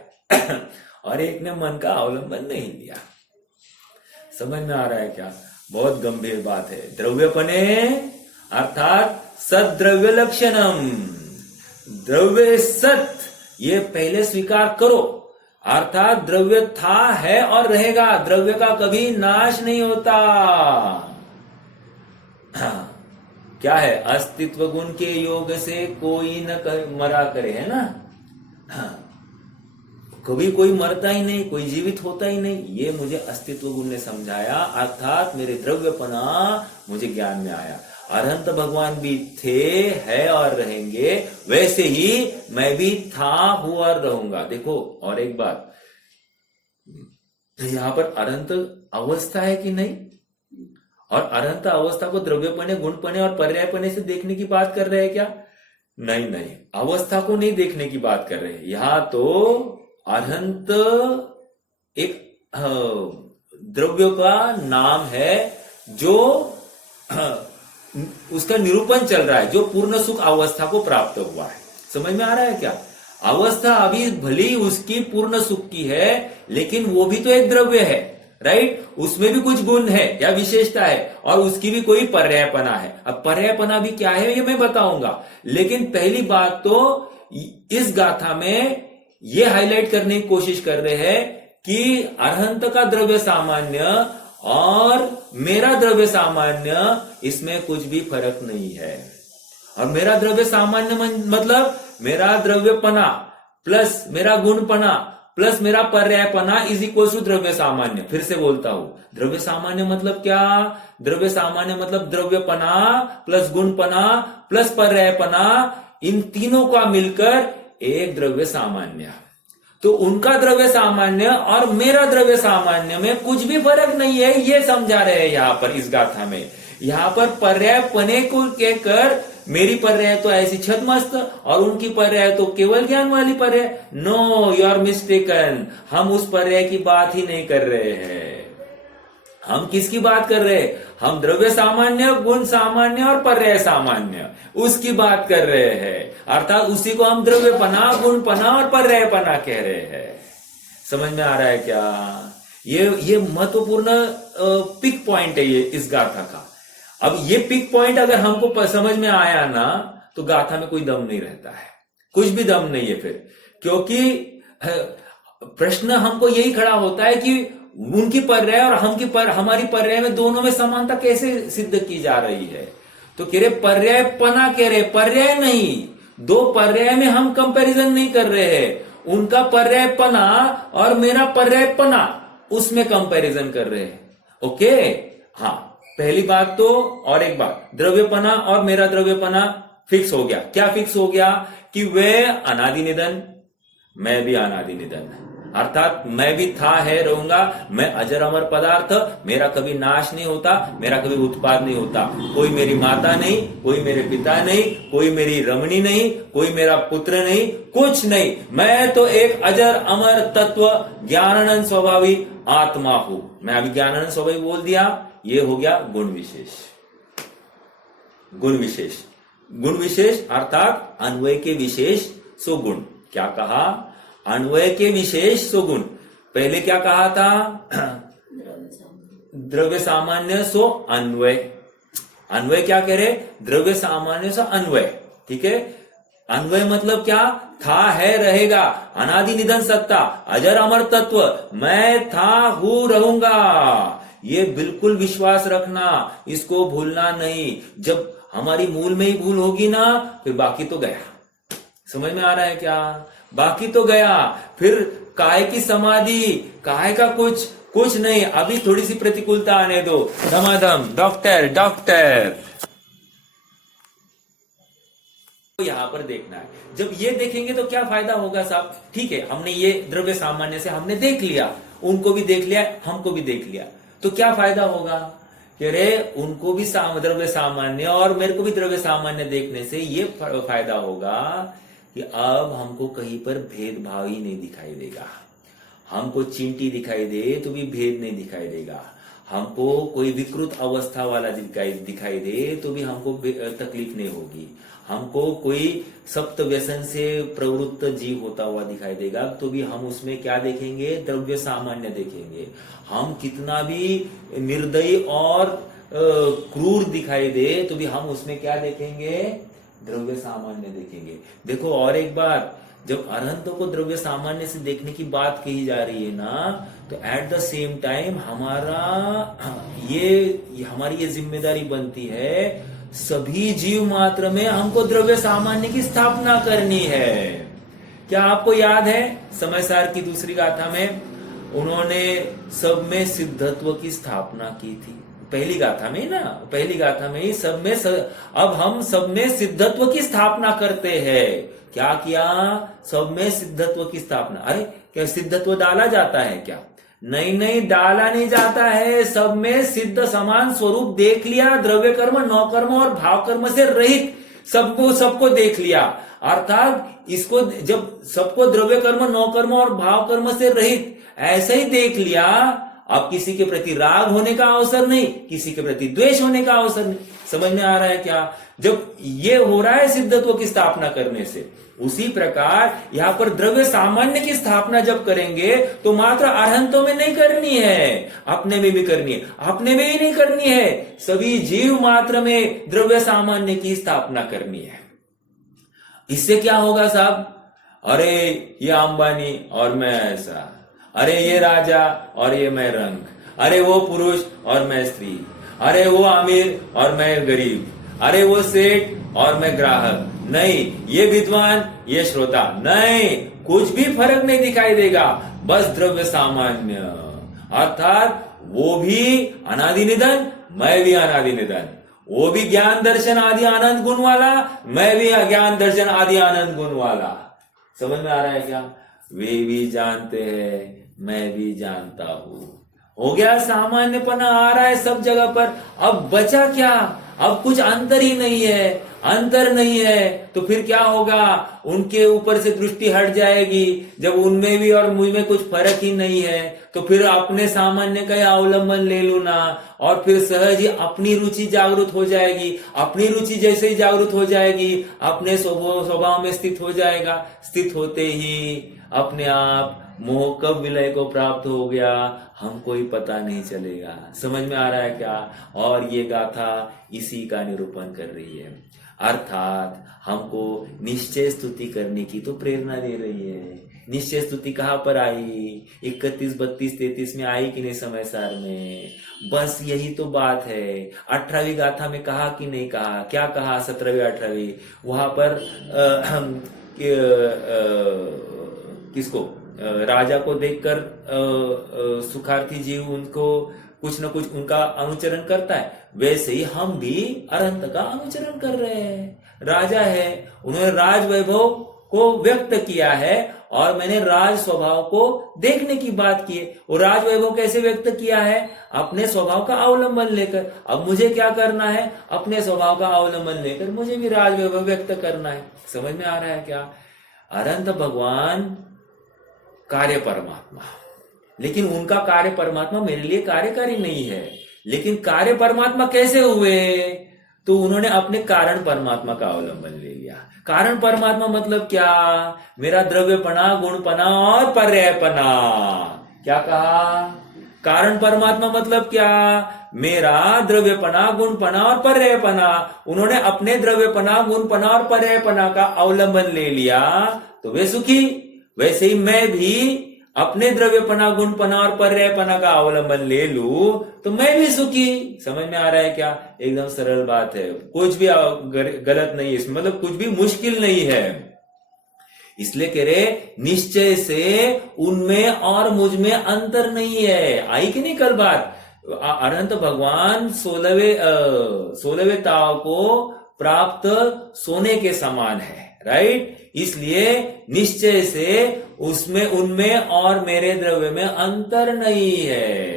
और एक ने मन का अवलंबन नहीं लिया। समझ में आ रहा है क्या? बहुत गंभीर बात है। द्रव्यपने अर्थात सद्द्रव्य लक्षणम, द्रव्य सत, ये पहले स्वीकार करो। अर्थात द्रव्य था, है और रहेगा। द्रव्य का कभी नाश नहीं होता। क्या है? अस्तित्व गुण के योग से कोई न मरा करे, है ना? कभी कोई मरता ही नहीं, कोई जीवित होता ही नहीं। ये मुझे अस्तित्व गुण ने समझाया, अर्थात मेरे द्रव्यपना मुझे ज्ञान में आया। अनंत भगवान भी थे, है और रहेंगे, वैसे ही मैं भी था, हूं और रहूंगा। देखो, और एक बात, यहां पर अनंत अवस्था है कि नहीं? और अनंत अवस्था को द्रव्यपने, गुणपने और पर्यायपने से देखने की बात कर रहे हैं क्या? नहीं, अवस्था को नहीं देखने की बात कर रहे हैं। यहां तो अनंत एक द्रव्य का नाम है जो उसका निरूपण चल रहा है, जो पूर्ण सुख अवस्था को प्राप्त हुआ है। समझ में आ रहा है क्या? अवस्था अभी भली उसकी पूर्ण सुख की है, लेकिन वो भी तो एक द्रव्य है, राइट? उसमें भी कुछ गुण है या विशेषता है और उसकी भी कोई पर्यायपना है। अब पर्यायपना भी क्या है ये मैं बताऊंगा, लेकिन पहली बात तो इस गाथा में ये हाईलाइट करने की कोशिश कर रहे हैं कि अरहंत का द्रव्य सामान्य और मेरा द्रव्य सामान्य, इसमें कुछ भी फर्क नहीं है। और मेरा द्रव्य सामान्य मतलब मेरा द्रव्यपना प्लस मेरा गुणपना प्लस मेरा पर्यायपना इज इक्वल टू द्रव्य सामान्य। फिर से बोलता हूं, द्रव्य सामान्य मतलब क्या? द्रव्य सामान्य मतलब द्रव्यपना प्लस गुणपना प्लस पर्यायपना, इन तीनों का मिलकर एक द्रव्य सामान्य। तो उनका द्रव्य सामान्य और मेरा द्रव्य सामान्य में कुछ भी फर्क नहीं है, ये समझा रहे हैं यहां पर इस गाथा में। यहां पर पर्यायपने को कहकर मेरी पर्याय तो ऐसी छद्मस्त और उनकी पर्याय तो केवल ज्ञान वाली पर्याय। No, you are mistaken. हम उस पर्याय की बात ही नहीं कर रहे हैं। हम किसकी बात कर रहे हैं? हम द्रव्य सामान्य, गुण सामान्य और पर्याय सामान्य, उसकी बात कर रहे हैं। अर्थात उसी को हम द्रव्यपना, गुणपना और पर्यायपना कह रहे हैं। समझ में आ रहा है क्या? ये महत्वपूर्ण पिक पॉइंट है ये इस गाथा का। अब ये पिक पॉइंट अगर हमको समझ में आया ना, तो गाथा में कोई दम नहीं रहता है, कुछ भी दम नहीं है फिर। क्योंकि प्रश्न हमको यही खड़ा होता है कि उनकी पर्याय और हमारी पर्याय में, दोनों में समानता कैसे सिद्ध की जा रही है? तो कह रहे पर्यायपना, कह रहे पर्याय नहीं, दो पर्याय में हम कंपैरिजन नहीं कर रहे हैं। उनका पर्यायपना और मेरा पर्यायपना, उसमें कंपैरिजन कर रहे हैं। ओके, हाँ। पहली बात तो, और एक बात, द्रव्यपना और मेरा द्रव्यपना फिक्स हो गया। क्या फिक्स हो गया? कि वे अनादि निधन, मैं भी अनादि निधन, अर्थात मैं भी था है रहूंगा, मैं अजर अमर पदार्थ, मेरा कभी नाश नहीं होता, मेरा कभी उत्पाद नहीं होता। कोई मेरी माता नहीं, कोई मेरे पिता नहीं, कोई मेरी रमणी नहीं, कोई मेरा पुत्र नहीं, कुछ नहीं। मैं तो एक अजर अमर तत्व ज्ञानानंद स्वभावी आत्मा हूं। मैं अभी ज्ञानानंद स्वभावी बोल दिया, ये हो गया गुण विशेष। गुण विशेष, गुण विशेष अर्थात अन्वय के विशेष सो गुण। क्या कहा? अन्वय के विशेष सो गुण। पहले क्या कहा था? द्रव्य सामान्य सो अन्वय। अन्वय क्या कह रहे? द्रव्य सामान्य सो अन्वय। ठीक है, अन्वय मतलब क्या? था है रहेगा, अनादि निधन सत्ता, अजर अमर तत्व, मैं था हूं रहूंगा। ये बिल्कुल विश्वास रखना, इसको भूलना नहीं। जब हमारी मूल में ही भूल होगी ना, फिर बाकी तो गया। समझ में आ रहा है क्या? बाकी तो गया। फिर काय की समाधि, काय का कुछ नहीं। अभी थोड़ी सी प्रतिकूलता आने दो, धमाधम डॉक्टर डॉक्टर। तो यहां पर देखना है। जब ये देखेंगे तो क्या फायदा होगा साहब? ठीक है, हमने ये द्रव्य सामान्य से हमने देख लिया, उनको भी देख लिया, हमको भी देख लिया, तो क्या फायदा होगा? कि अरे उनको भी द्रव्य सामान्य और मेरे को भी द्रव्य सामान्य देखने से ये फायदा होगा कि अब हमको कहीं पर भेदभाव ही नहीं दिखाई देगा। हमको चींटी दिखाई दे तो भी भेद नहीं दिखाई देगा। हमको कोई विकृत अवस्था वाला दिखाई दे तो भी हमको तकलीफ नहीं होगी। हमको कोई सप्त व्यसन से प्रवृत्त जीव होता हुआ दिखाई देगा तो भी हम उसमें क्या देखेंगे? द्रव्य सामान्य देखेंगे। हम कितना भी निर्दयी और क्रूर दिखाई दे तो भी हम उसमें क्या देखेंगे? द्रव्य सामान्य देखेंगे। देखो और एक बात, जब अरहंतों को द्रव्य सामान्य से देखने की बात कही जा रही है ना, तो एट द सेम टाइम हमारी ये जिम्मेदारी बनती है, सभी जीव मात्र में हमको द्रव्य सामान्य की स्थापना करनी है। क्या आपको याद है समयसार की दूसरी गाथा में उन्होंने सब में सिद्धत्व की स्थापना की थी? पहली गाथा में ही ना, पहली गाथा में ही अब हम सब में सिद्धत्व की स्थापना करते हैं। क्या किया? सब में सिद्धत्व की स्थापना। अरे क्या सिद्धत्व डाला जाता है क्या? नहीं, डाला नहीं जाता है। सब में सिद्ध समान स्वरूप देख लिया, द्रव्य कर्म, नौकर्म और भाव कर्म से रहित सबको देख लिया। अर्थात इसको जब सबको द्रव्य कर्म, नौकर्म और भाव कर्म से रहित ऐसे ही देख लिया, अब किसी के प्रति राग होने का अवसर नहीं, किसी के प्रति द्वेष होने का अवसर नहीं। समझ में आ रहा है क्या? जब ये हो रहा है सिद्धत्व की स्थापना करने से, उसी प्रकार यहां पर द्रव्य सामान्य की स्थापना जब करेंगे तो मात्र अरहंतों में नहीं करनी है, अपने में भी करनी है। अपने में ही नहीं करनी है, सभी जीव मात्र में द्रव्य सामान्य की स्थापना करनी है। इससे क्या होगा साहब? अरे ये अंबानी और मैं ऐसा, अरे ये राजा और ये मैं रंग, अरे वो पुरुष और मैं स्त्री, अरे वो अमीर और मैं गरीब, अरे वो सेठ और मैं ग्राहक। नहीं, ये विद्वान, ये श्रोता, नहीं, कुछ भी फर्क नहीं दिखाई देगा। बस द्रव्य सामान्य, अर्थात वो भी अनादि निधन, मैं भी अनादि निधन। वो भी ज्ञान दर्शन आदि आनंद गुण वाला, मैं भी ज्ञान दर्शन आदि आनंद गुण वाला। समझ में आ रहा है क्या? वे भी जानते हैं, मैं भी जानता हूं। हो गया सामान्यपना आ रहा है सब जगह पर। अब बचा क्या? अब कुछ अंतर ही नहीं है, अंतर नहीं है तो फिर क्या होगा? उनके ऊपर से दृष्टि हट जाएगी। जब उनमें भी और मुझ में कुछ फर्क ही नहीं है तो फिर अपने सामान्य का अवलंबन ले लो ना, और फिर सहज ही अपनी रुचि जागृत हो जाएगी। अपनी रुचि जैसे ही जागृत हो जाएगी, अपने स्वभाव में स्थित हो जाएगा। स्थित होते ही अपने आप मोह कब विलय को प्राप्त हो गया हमको ही पता नहीं चलेगा। समझ में आ रहा है क्या? और ये गाथा इसी का निरूपण कर रही है। अर्थात हमको निश्चय स्तुति करने की तो प्रेरणा दे रही है। निश्चय स्तुति कहाँ पर आई? 31, 32, 33 में आई कि नहीं समयसार में? बस यही तो बात है। 18वीं गाथा में कहा कि नहीं कहा? क्या कहा? 17वीं 18वीं वहां पर किसको? राजा को देखकर सुखार्थी जीव उनको कुछ न कुछ उनका अनुचरण करता है, वैसे ही हम भी अरहंत का अनुचरण कर रहे हैं। राजा है, उन्होंने राज वैभव को व्यक्त किया है और मैंने राज स्वभाव को देखने की बात की है। और राज वैभव कैसे व्यक्त किया है? अपने स्वभाव का अवलंबन लेकर। अब मुझे क्या करना है? अपने स्वभाव का अवलंबन लेकर मुझे भी राज वैभव व्यक्त करना है। समझ में आ रहा है क्या? अरहंत भगवान कार्य परमात्मा, लेकिन उनका कार्य परमात्मा मेरे लिए कार्यकारी नहीं है। लेकिन कार्य परमात्मा कैसे हुए? तो उन्होंने अपने कारण परमात्मा का अवलंबन ले लिया। कारण परमात्मा मतलब क्या? मेरा द्रव्यपना, गुणपना और पर्यायपना। क्या कहा? कारण परमात्मा मतलब क्या? मेरा द्रव्यपना, गुणपना और पर्यायपना। उन्होंने अपने द्रव्यपना, गुणपना और पर्यायपना का अवलंबन ले लिया तो वे सुखी। वैसे ही मैं भी अपने द्रव्यपना, गुणपना और पर्यायपना का अवलंबन ले लूं तो मैं भी सुखी। समझ में आ रहा है क्या? एकदम सरल बात है, कुछ भी गलत नहीं है इसमें, मतलब कुछ भी मुश्किल नहीं है। इसलिए कह रहे निश्चय से उनमें और मुझ में अंतर नहीं है। आई कि नहीं कल बात? अनंत भगवान 16वें ताव को प्राप्त सोने के समान है, राइट? इसलिए निश्चय से उसमें, उनमें और मेरे द्रव्य में अंतर नहीं है।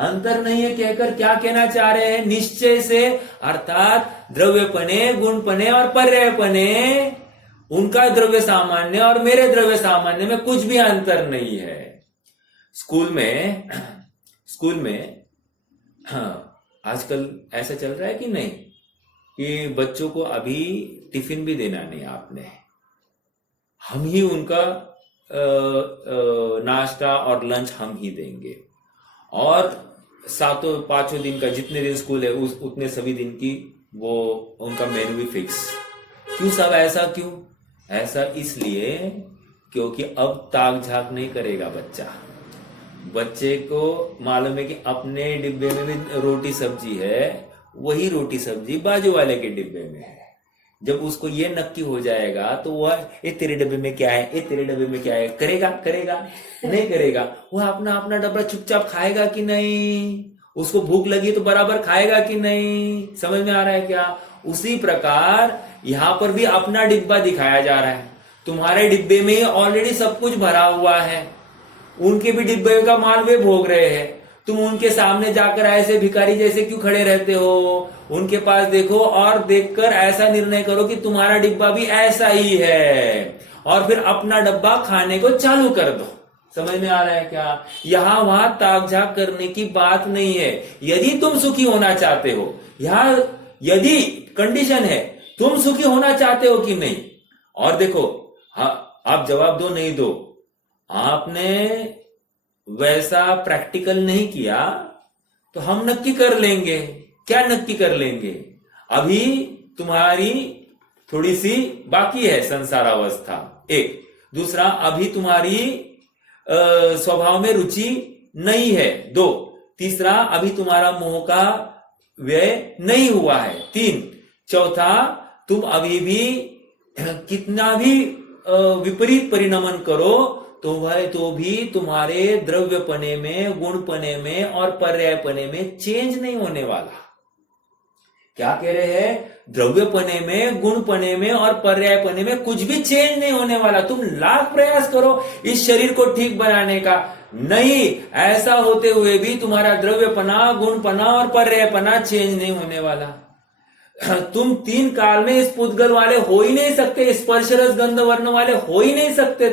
अंतर नहीं है कहकर क्या कहना चाह रहे हैं? निश्चय से अर्थात द्रव्यपने, गुणपने और पर्यायपने, उनका द्रव्य सामान्य और मेरे द्रव्य सामान्य में कुछ भी अंतर नहीं है। स्कूल में आजकल ऐसा चल रहा है कि नहीं कि बच्चों को अभी टिफिन भी देना नहीं आपने, हम ही उनका नाश्ता और लंच हम ही देंगे, और 5 दिन का जितने दिन स्कूल है उतने सभी दिन की वो उनका मेनू भी फिक्स। क्यों सब ऐसा? क्यों ऐसा? इसलिए क्योंकि अब ताक झाक नहीं करेगा बच्चा। बच्चे को मालूम है कि अपने डिब्बे में भी रोटी सब्जी है, वही रोटी सब्जी बाजू वाले के डिब्बे में है। जब उसको ये नक्की हो जाएगा तो वह ये तेरे डब्बे में क्या है, ये तेरे डब्बे में क्या है, करेगा नहीं करेगा? वह अपना अपना डब्बा चुपचाप खाएगा कि नहीं? उसको भूख लगी तो बराबर खाएगा कि नहीं? समझ में आ रहा है क्या? उसी प्रकार यहां पर भी अपना डिब्बा दिखाया जा रहा है। तुम्हारे डिब्बे में ऑलरेडी सब कुछ भरा हुआ है, उनके भी डिब्बे का माल वे भोग रहे हैं। तुम उनके सामने जाकर ऐसे भिखारी जैसे क्यों खड़े रहते हो? उनके पास देखो और देखकर ऐसा निर्णय करो कि तुम्हारा डिब्बा भी ऐसा ही है, और फिर अपना डब्बा खाने को चालू कर दो। समझ में आ रहा है क्या? यहां वहां ताक झाक करने की बात नहीं है। यदि तुम सुखी होना चाहते हो, यहां यदि कंडीशन है तुम सुखी होना चाहते हो कि नहीं। और देखो, आप जवाब दो नहीं दो, आपने वैसा प्रैक्टिकल नहीं किया तो हम नक्की कर लेंगे। क्या नक्की कर लेंगे? अभी तुम्हारी थोड़ी सी बाकी है संसार अवस्था, एक। दूसरा, अभी तुम्हारी स्वभाव में रुचि नहीं है, 2। तीसरा, अभी तुम्हारा मोह का व्यय नहीं हुआ है, 3। चौथा, तुम अभी भी कितना भी विपरीत परिणमन करो तो भी तुम्हारे द्रव्यपने में, गुणपने में और पर्यायपने में चेंज नहीं होने वाला। क्या कह रहे हैं? द्रव्यपने में, गुणपने में और पर्यायपने में कुछ भी चेंज नहीं होने वाला। तुम लाख प्रयास करो इस शरीर को ठीक बनाने का, नहीं, ऐसा होते हुए भी तुम्हारा द्रव्यपना, गुणपना और पर्यायपना चेंज नहीं होने वाला। तुम 3 काल में इस पुद्गल वाले हो ही नहीं सकते, स्पर्श रस गंध वर्ण वाले हो ही नहीं सकते।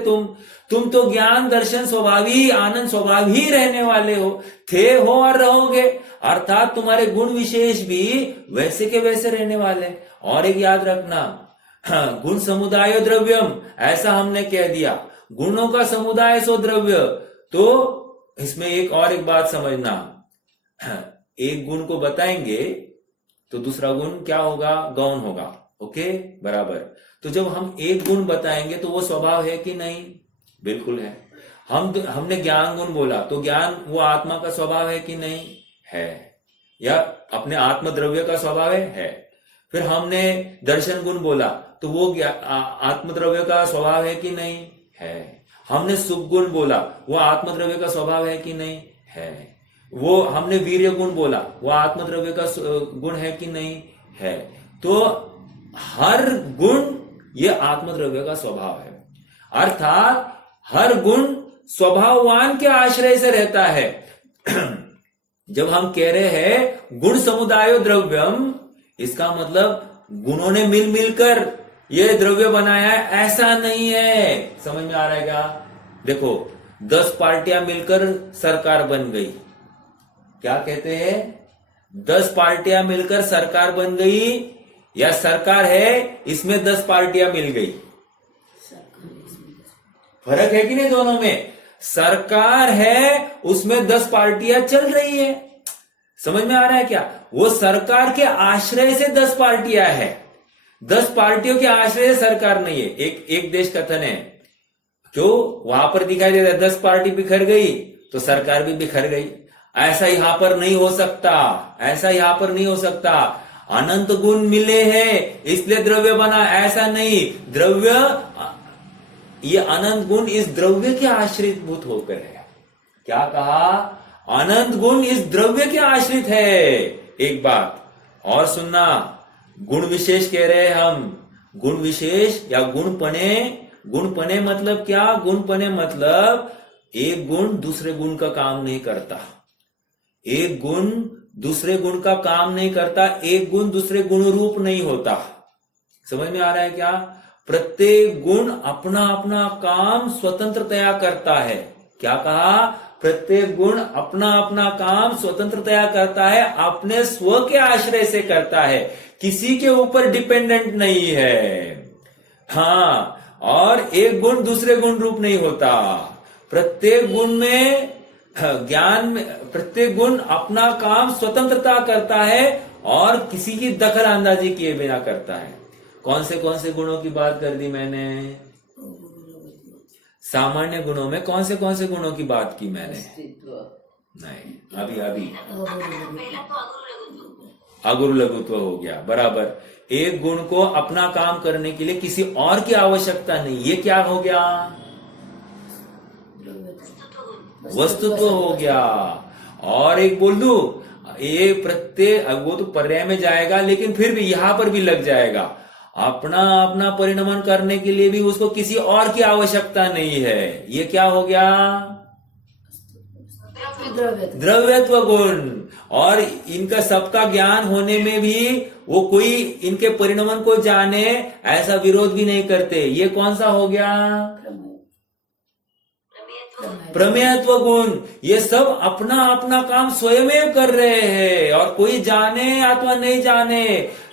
तुम तो ज्ञान दर्शन स्वभावी, आनंद स्वभाव ही रहने वाले हो, थे, हो और रहोगे। अर्थात तुम्हारे गुण विशेष भी वैसे के वैसे रहने वाले। और एक याद रखना, गुण समुदाय द्रव्यम, ऐसा हमने कह दिया, गुणों का समुदाय सो द्रव्य। तो इसमें एक बात समझना, एक गुण को बताएंगे तो दूसरा गुण क्या होगा? गौण होगा। ओके, बराबर। तो जब हम एक गुण बताएंगे तो वो स्वभाव है कि नहीं? बिल्कुल है। हमने ज्ञान गुण बोला तो ज्ञान वो आत्मा का स्वभाव है कि नहीं? है। या अपने आत्म द्रव्य का स्वभाव है। फिर हमने दर्शन गुण बोला तो वो आत्म द्रव्य का स्वभाव है कि नहीं? है। हमने सुख गुण बोला, वो आत्म द्रव्य का स्वभाव है कि नहीं? है। वो हमने वीर्य गुण बोला, वो आत्मद्रव्य का गुण है कि नहीं है? तो हर गुण ये आत्मद्रव्य का स्वभाव है, अर्थात हर गुण स्वभाववान के आश्रय से रहता है। जब हम कह रहे हैं गुण समुदायो द्रव्यम, इसका मतलब गुणों ने मिल मिलकर ये द्रव्य बनाया है, ऐसा नहीं है। समझ में आ रहा है क्या? देखो 10 पार्टियां मिलकर सरकार बन गई, क्या कहते हैं? 10 पार्टियां मिलकर सरकार बन गई, या सरकार है इसमें 10 पार्टियां मिल गई? फर्क है कि नहीं दोनों में? सरकार है उसमें 10 पार्टियां चल रही है। समझ में आ रहा है क्या? वो सरकार के आश्रय से 10 पार्टियां है, 10 पार्टियों के आश्रय से सरकार नहीं है। एक देश कथन है, क्यों वहां पर दिखाई देता है 10 पार्टी बिखर गई तो सरकार भी बिखर गई। ऐसा यहां पर नहीं हो सकता, ऐसा यहां पर नहीं हो सकता। अनंत गुण मिले हैं इसलिए द्रव्य बना, ऐसा नहीं। द्रव्य, ये अनंत गुण इस द्रव्य के आश्रित भूत होकर है। क्या कहा? अनंत गुण इस द्रव्य के आश्रित है। एक बात और सुनना, गुण विशेष कह रहे हैं हम, गुण विशेष या गुणपने। गुणपने मतलब क्या? गुणपने मतलब एक गुण दूसरे गुण का काम नहीं करता, एक गुण दूसरे गुण का काम नहीं करता, एक गुण दूसरे गुण रूप नहीं होता। समझ में आ रहा है क्या? प्रत्येक गुण अपना अपना काम स्वतंत्रतया करता है। क्या कहा? प्रत्येक गुण अपना अपना काम स्वतंत्रतया करता है, अपने स्व के आश्रय से करता है, किसी के ऊपर डिपेंडेंट नहीं है। हाँ, और एक गुण दूसरे गुण रूप नहीं होता। प्रत्येक गुण में ज्ञान में प्रत्येक गुण अपना काम स्वतंत्रता करता है और किसी की दखल अंदाजी किए बिना करता है। कौन से गुणों की बात कर दी मैंने? सामान्य गुणों में कौन से गुणों की बात की मैंने? नहीं, अभी पहला तो अगुरु लघुत्व, अगुरु लघुत्व हो गया, बराबर। एक गुण को अपना काम करने के लिए किसी और की आवश्यकता नहीं, ये क्या हो गया? वस्तुत्व हो गया। और एक बोल दू, ये प्रत्यय, वो तो पर्याय में जाएगा लेकिन फिर भी यहां पर भी लग जाएगा। अपना अपना परिणमन करने के लिए भी उसको किसी और की आवश्यकता नहीं है। ये क्या हो गया? द्रव्यत्व गुण। और इनका सबका ज्ञान होने में भी वो कोई इनके परिणमन को जाने ऐसा विरोध भी नहीं करते। ये कौन सा हो गया? प्रमेयत्व गुण। ये सब अपना अपना काम स्वयं कर रहे हैं, और कोई जाने अथवा नहीं जाने,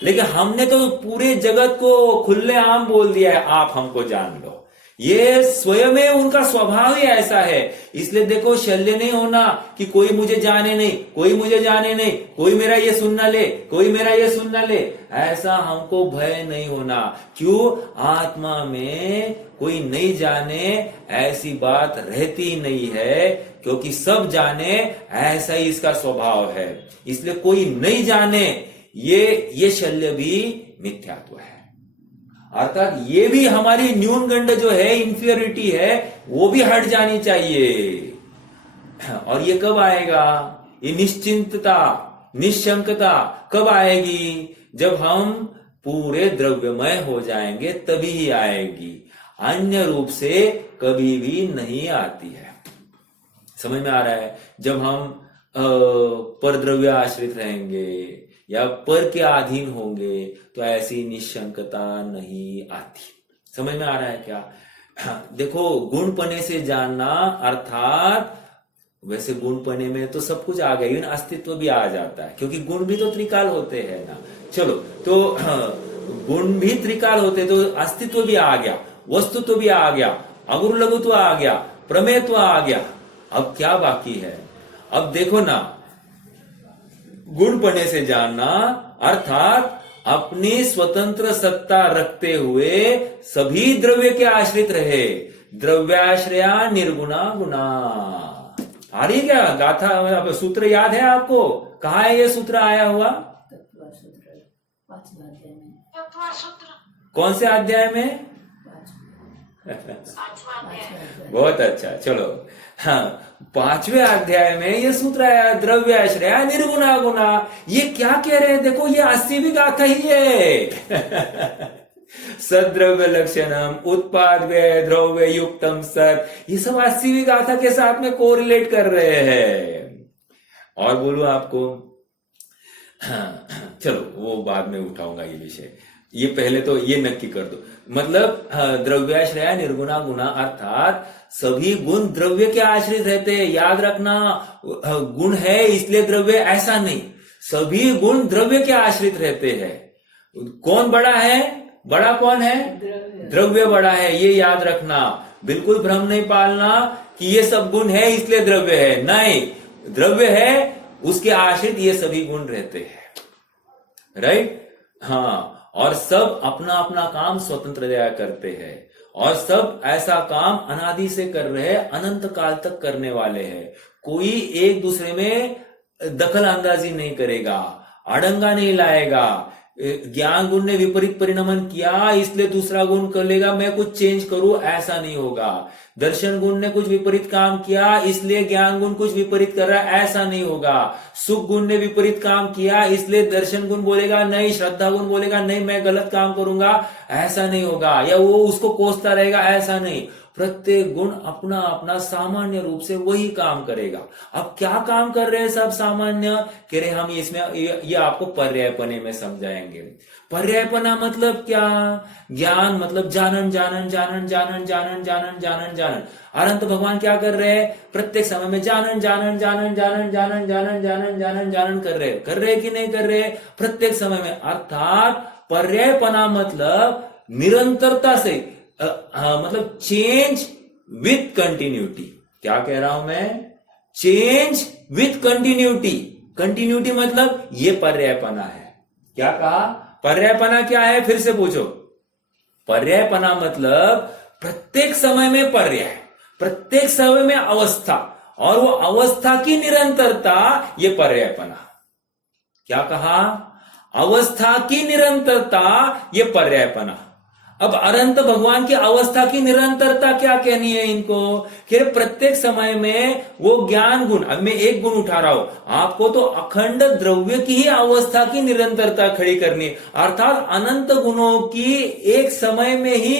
लेकिन हमने तो पूरे जगत को खुले आम बोल दिया है, आप हमको जान लो। ये स्वयं उनका स्वभाव ही ऐसा है। इसलिए देखो, शल्य नहीं होना कि कोई मुझे जाने नहीं, कोई मुझे जाने नहीं, कोई मेरा ये सुन ना ले, कोई मेरा ये सुन ना ले, ऐसा हमको भय नहीं होना। क्यों? आत्मा में कोई नहीं जाने ऐसी बात रहती नहीं है, क्योंकि सब जाने ऐसा ही इसका स्वभाव है। इसलिए कोई नहीं जाने, ये शल्य भी मिथ्यात्व है। अर्थात ये भी हमारी न्यूनगंड जो है, इंफीरियरिटी है, वो भी हट जानी चाहिए। और ये कब आएगा? ये निश्चिंतता, निशंकता कब आएगी? जब हम पूरे द्रव्यमय हो जाएंगे तभी ही आएगी, अन्य रूप से कभी भी नहीं आती है। समझ में आ रहा है? जब हम पर द्रव्य आश्रित रहेंगे या पर के अधीन होंगे तो ऐसी निशंकता नहीं आती। समझ में आ रहा है क्या? देखो, गुणपने से जानना, अर्थात वैसे गुणपने में तो सब कुछ आ गया, इवन अस्तित्व भी आ जाता है, क्योंकि गुण भी तो त्रिकाल होते हैं ना। चलो, तो गुण भी त्रिकाल होते तो अस्तित्व भी आ गया, वस्तुत्व भी आ गया, अगुरु लघुत्व आ गया, प्रमेयत्व आ गया। अब क्या बाकी है? अब देखो ना, गुणपने से जानना अर्थात अपनी स्वतंत्र सत्ता रखते हुए सभी द्रव्य के आश्रित रहे। द्रव्याश्रया निर्गुणा गुणा। आ रही क्या गाथा? सूत्र याद है आपको? कहाँ है ये सूत्र आया हुआ? कौन से अध्याय में? बहुत अच्छा, चलो। हाँ, 5वें अध्याय में ये सूत्र आया, द्रव्याश्रया निर्गुणा गुणा। ये क्या कह रहे हैं? देखो, ये 80वीं गाथा ही है। सद्रव्य लक्षणम उत्पाद व्यय द्रव्य युक्तम सत, ये सब 80वीं गाथा के साथ में कोरिलेट कर रहे हैं। और बोलूं आपको, चलो वो बाद में उठाऊंगा ये विषय, ये पहले तो ये नक्की कर दो। मतलब द्रव्याश्रया निर्गुणा गुणा, अर्थात सभी गुण द्रव्य के आश्रित रहते हैं। याद रखना, गुण है इसलिए द्रव्य, ऐसा नहीं। सभी गुण द्रव्य के आश्रित रहते हैं। कौन बड़ा है? बड़ा कौन है? द्रव्य बड़ा है, ये याद रखना। बिल्कुल भ्रम नहीं पालना कि ये सब गुण है इसलिए द्रव्य है, नहीं। द्रव्य है, उसके आश्रित ये सभी गुण रहते हैं, राइट? हाँ, और सब अपना अपना काम स्वतंत्रतया करते हैं, और सब ऐसा काम अनादि से कर रहे हैं, अनंत काल तक करने वाले हैं। कोई एक दूसरे में दखल अंदाजी नहीं करेगा, अड़ंगा नहीं लाएगा। ज्ञान गुण ने विपरीत परिणमन किया इसलिए दूसरा गुण कर लेगा मैं कुछ चेंज करूं, ऐसा नहीं होगा। दर्शन गुण ने कुछ विपरीत काम किया इसलिए ज्ञान गुण कुछ विपरीत कर रहा है, ऐसा नहीं होगा। सुख गुण ने विपरीत काम किया इसलिए दर्शन गुण बोलेगा नहीं, श्रद्धा गुण बोलेगा नहीं मैं गलत काम करूंगा, ऐसा नहीं होगा। या वो उसको कोसता रहेगा, ऐसा नहीं। प्रत्येक गुण अपना अपना सामान्य रूप से वही काम करेगा। अब क्या काम कर रहे हैं सब सामान्य? कह रहे हम इसमें ये आपको पर्यायपने में समझाएंगे। पर्यायपना मतलब क्या? ज्ञान मतलब जानन जानन जानन जानन जानन जानन जानन जानन। अनंत भगवान क्या कर रहे हैं? प्रत्येक समय में जानन जानन जानन जानन जानन जानन जानन जानन जानन कर रहे कि नहीं कर रहे? प्रत्येक समय में। अर्थात पर्यायपना मतलब निरंतरता से, मतलब चेंज विथ कंटिन्यूटी। क्या कह रहा हूं मैं? Change with continuity. कंटिन्यूटी मतलब ये पर्यायपना है। क्या कहा? पर्यायपना क्या है? फिर से पूछो। पर्यायपना मतलब प्रत्येक समय में पर्याय, प्रत्येक समय में अवस्था, और वो अवस्था की निरंतरता, ये पर्यायपना। क्या कहा? अवस्था की निरंतरता, ये पर्यायपना। अब अनंत भगवान की अवस्था की निरंतरता क्या कहनी है इनको? कि प्रत्येक समय में वो ज्ञान गुण, अब मैं एक गुण उठा रहा हूं, आपको तो अखंड द्रव्य की ही अवस्था की निरंतरता खड़ी करनी है। अर्थात अनंत गुणों की एक समय में ही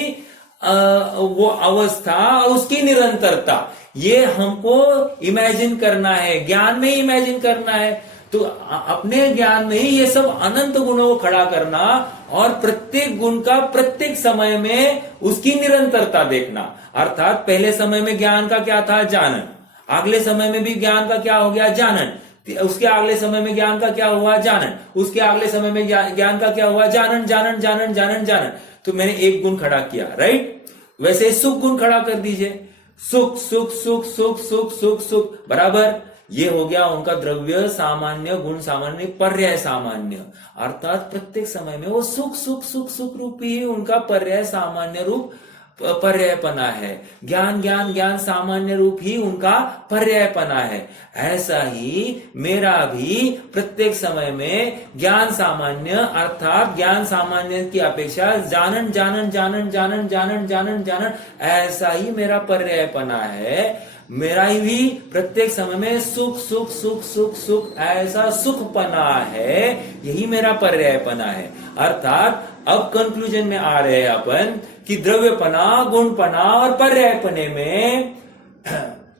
वो अवस्था, उसकी निरंतरता, ये हमको इमेजिन करना है, ज्ञान में ही इमेजिन करना है। तो अपने ज्ञान में ही ये सब अनंत गुणों को खड़ा करना, और प्रत्येक गुण का प्रत्येक समय में उसकी निरंतरता देखना। अर्थात पहले समय में ज्ञान का क्या था? जानन। अगले समय में भी ज्ञान का क्या हो गया? जानन। उसके अगले समय में ज्ञान का क्या हुआ? जानन। उसके अगले समय में ज्ञान का क्या हुआ? जानन जानन जानन जानन जानन। तो मैंने एक गुण खड़ा किया, राइट? वैसे सुख गुण खड़ा कर दीजिए। सुख सुख सुख सुख सुख सुख सुख, बराबर। ये हो गया उनका द्रव्य सामान्य, गुण सामान्य, पर्याय सामान्य। अर्थात प्रत्येक समय में वो सुख सुख सुख सुख रूपी ही उनका पर्याय सामान्य रूप पर्यायपना है। ज्ञान ज्ञान ज्ञान सामान्य रूप ही उनका पर्यायपना है। ऐसा ही मेरा भी प्रत्येक समय में ज्ञान सामान्य, अर्थात ज्ञान सामान्य की अपेक्षा जानन जानन जानन जानन जानन जानन जानन, ऐसा ही मेरा पर्यायपना है। मेरा ही भी प्रत्येक समय में सुख सुख सुख सुख सुख, ऐसा सुखपना है, यही मेरा पर्यायपना है। अर्थात अब कंक्लूजन में आ रहे हैं अपन कि द्रव्यपना, गुणपना और पर्यायपने में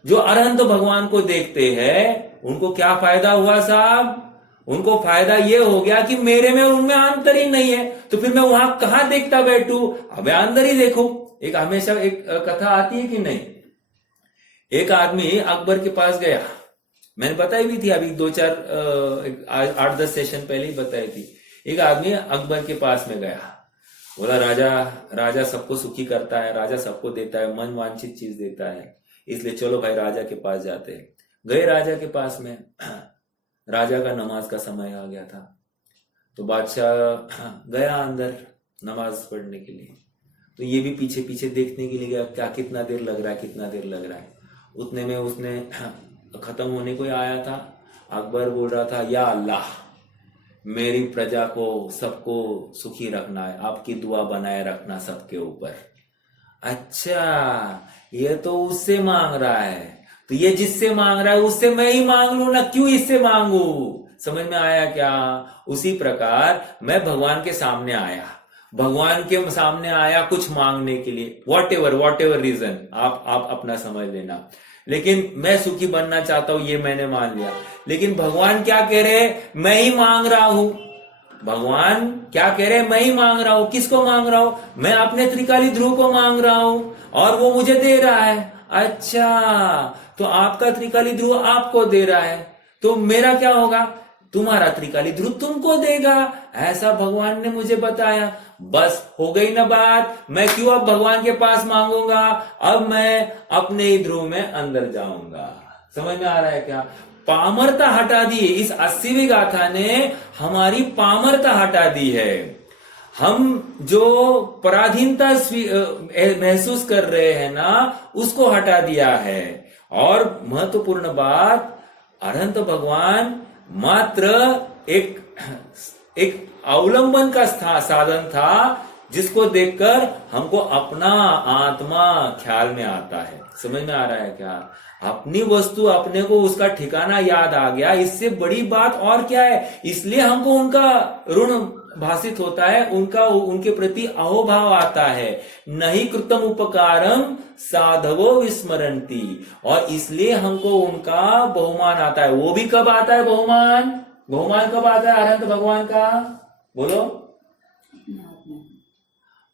जो अनंत भगवान को देखते हैं उनको क्या फायदा हुआ साहब? उनको फायदा ये हो गया कि मेरे में और उनमें अंतर ही नहीं है, तो फिर मैं वहां कहां देखता बैठू? अब अंदर ही देखो। एक हमेशा एक कथा आती है कि नहीं, एक आदमी अकबर के पास गया, मैंने बताई भी थी अभी 8-10 सेशन पहले ही बताई थी। एक आदमी अकबर के पास में गया, बोला राजा सबको सुखी करता है, राजा सबको देता है, मन वांछित चीज देता है, इसलिए चलो भाई राजा के पास जाते हैं। गए राजा के पास में, राजा का नमाज का समय आ गया था, तो बादशाह गया अंदर नमाज पढ़ने के लिए। तो ये भी पीछे पीछे देखने के लिए गया, क्या कितना देर लग रहा है, कितना देर लग रहा है। उतने में उसने खत्म होने को आया था। अकबर बोल रहा था, या अल्लाह मेरी प्रजा को सबको सुखी रखना है, आपकी दुआ बनाए रखना सबके ऊपर। अच्छा, ये तो उससे मांग रहा है, तो ये जिससे मांग रहा है उससे मैं ही मांग लू ना, क्यों इससे मांगू? समझ में आया क्या? उसी प्रकार मैं भगवान के सामने आया, भगवान के सामने आया कुछ मांगने के लिए, वॉट एवर रीजन आप अपना समझ लेना, लेकिन मैं सुखी बनना चाहता हूं ये मैंने मान लिया। लेकिन भगवान क्या कह रहे? मैं ही मांग रहा हूं। भगवान क्या कह रहे? मैं ही मांग रहा हूं। किसको मांग रहा हूं? मैं अपने त्रिकाली ध्रुव को मांग रहा हूं और वो मुझे दे रहा है। अच्छा, तो आपका त्रिकाली ध्रुव आपको दे रहा है, तो मेरा क्या होगा? तुम्हारा त्रिकाली ध्रुव तुमको देगा, ऐसा भगवान ने मुझे बताया। बस हो गई ना बात। मैं क्यों अब भगवान के पास मांगूंगा? अब मैं अपने ही ध्रुव में अंदर जाऊंगा। समझ में आ रहा है क्या? पामरता हटा दी। इस 80वीं गाथा ने हमारी पामरता हटा दी है। हम जो पराधीनता महसूस कर रहे हैं ना, उसको हटा दिया है। और महत्वपूर्ण बात, अरहंत भगवान मात्र एक अवलंबन का साधन था, जिसको देखकर हमको अपना आत्मा ख्याल में आता है। समझ में आ रहा है क्या? अपनी वस्तु अपने को उसका ठिकाना याद आ गया, इससे बड़ी बात और क्या है? इसलिए हमको उनका ऋण भाषित होता है, उनके प्रति अहोभाव आता है। नहीं कृतम उपकारम साधवो विस्मरंती, और इसलिए हमको उनका बहुमान आता है। वो भी कब आता है बहुमान? बहुमान कब आता है अरहंत भगवान का? बोलो।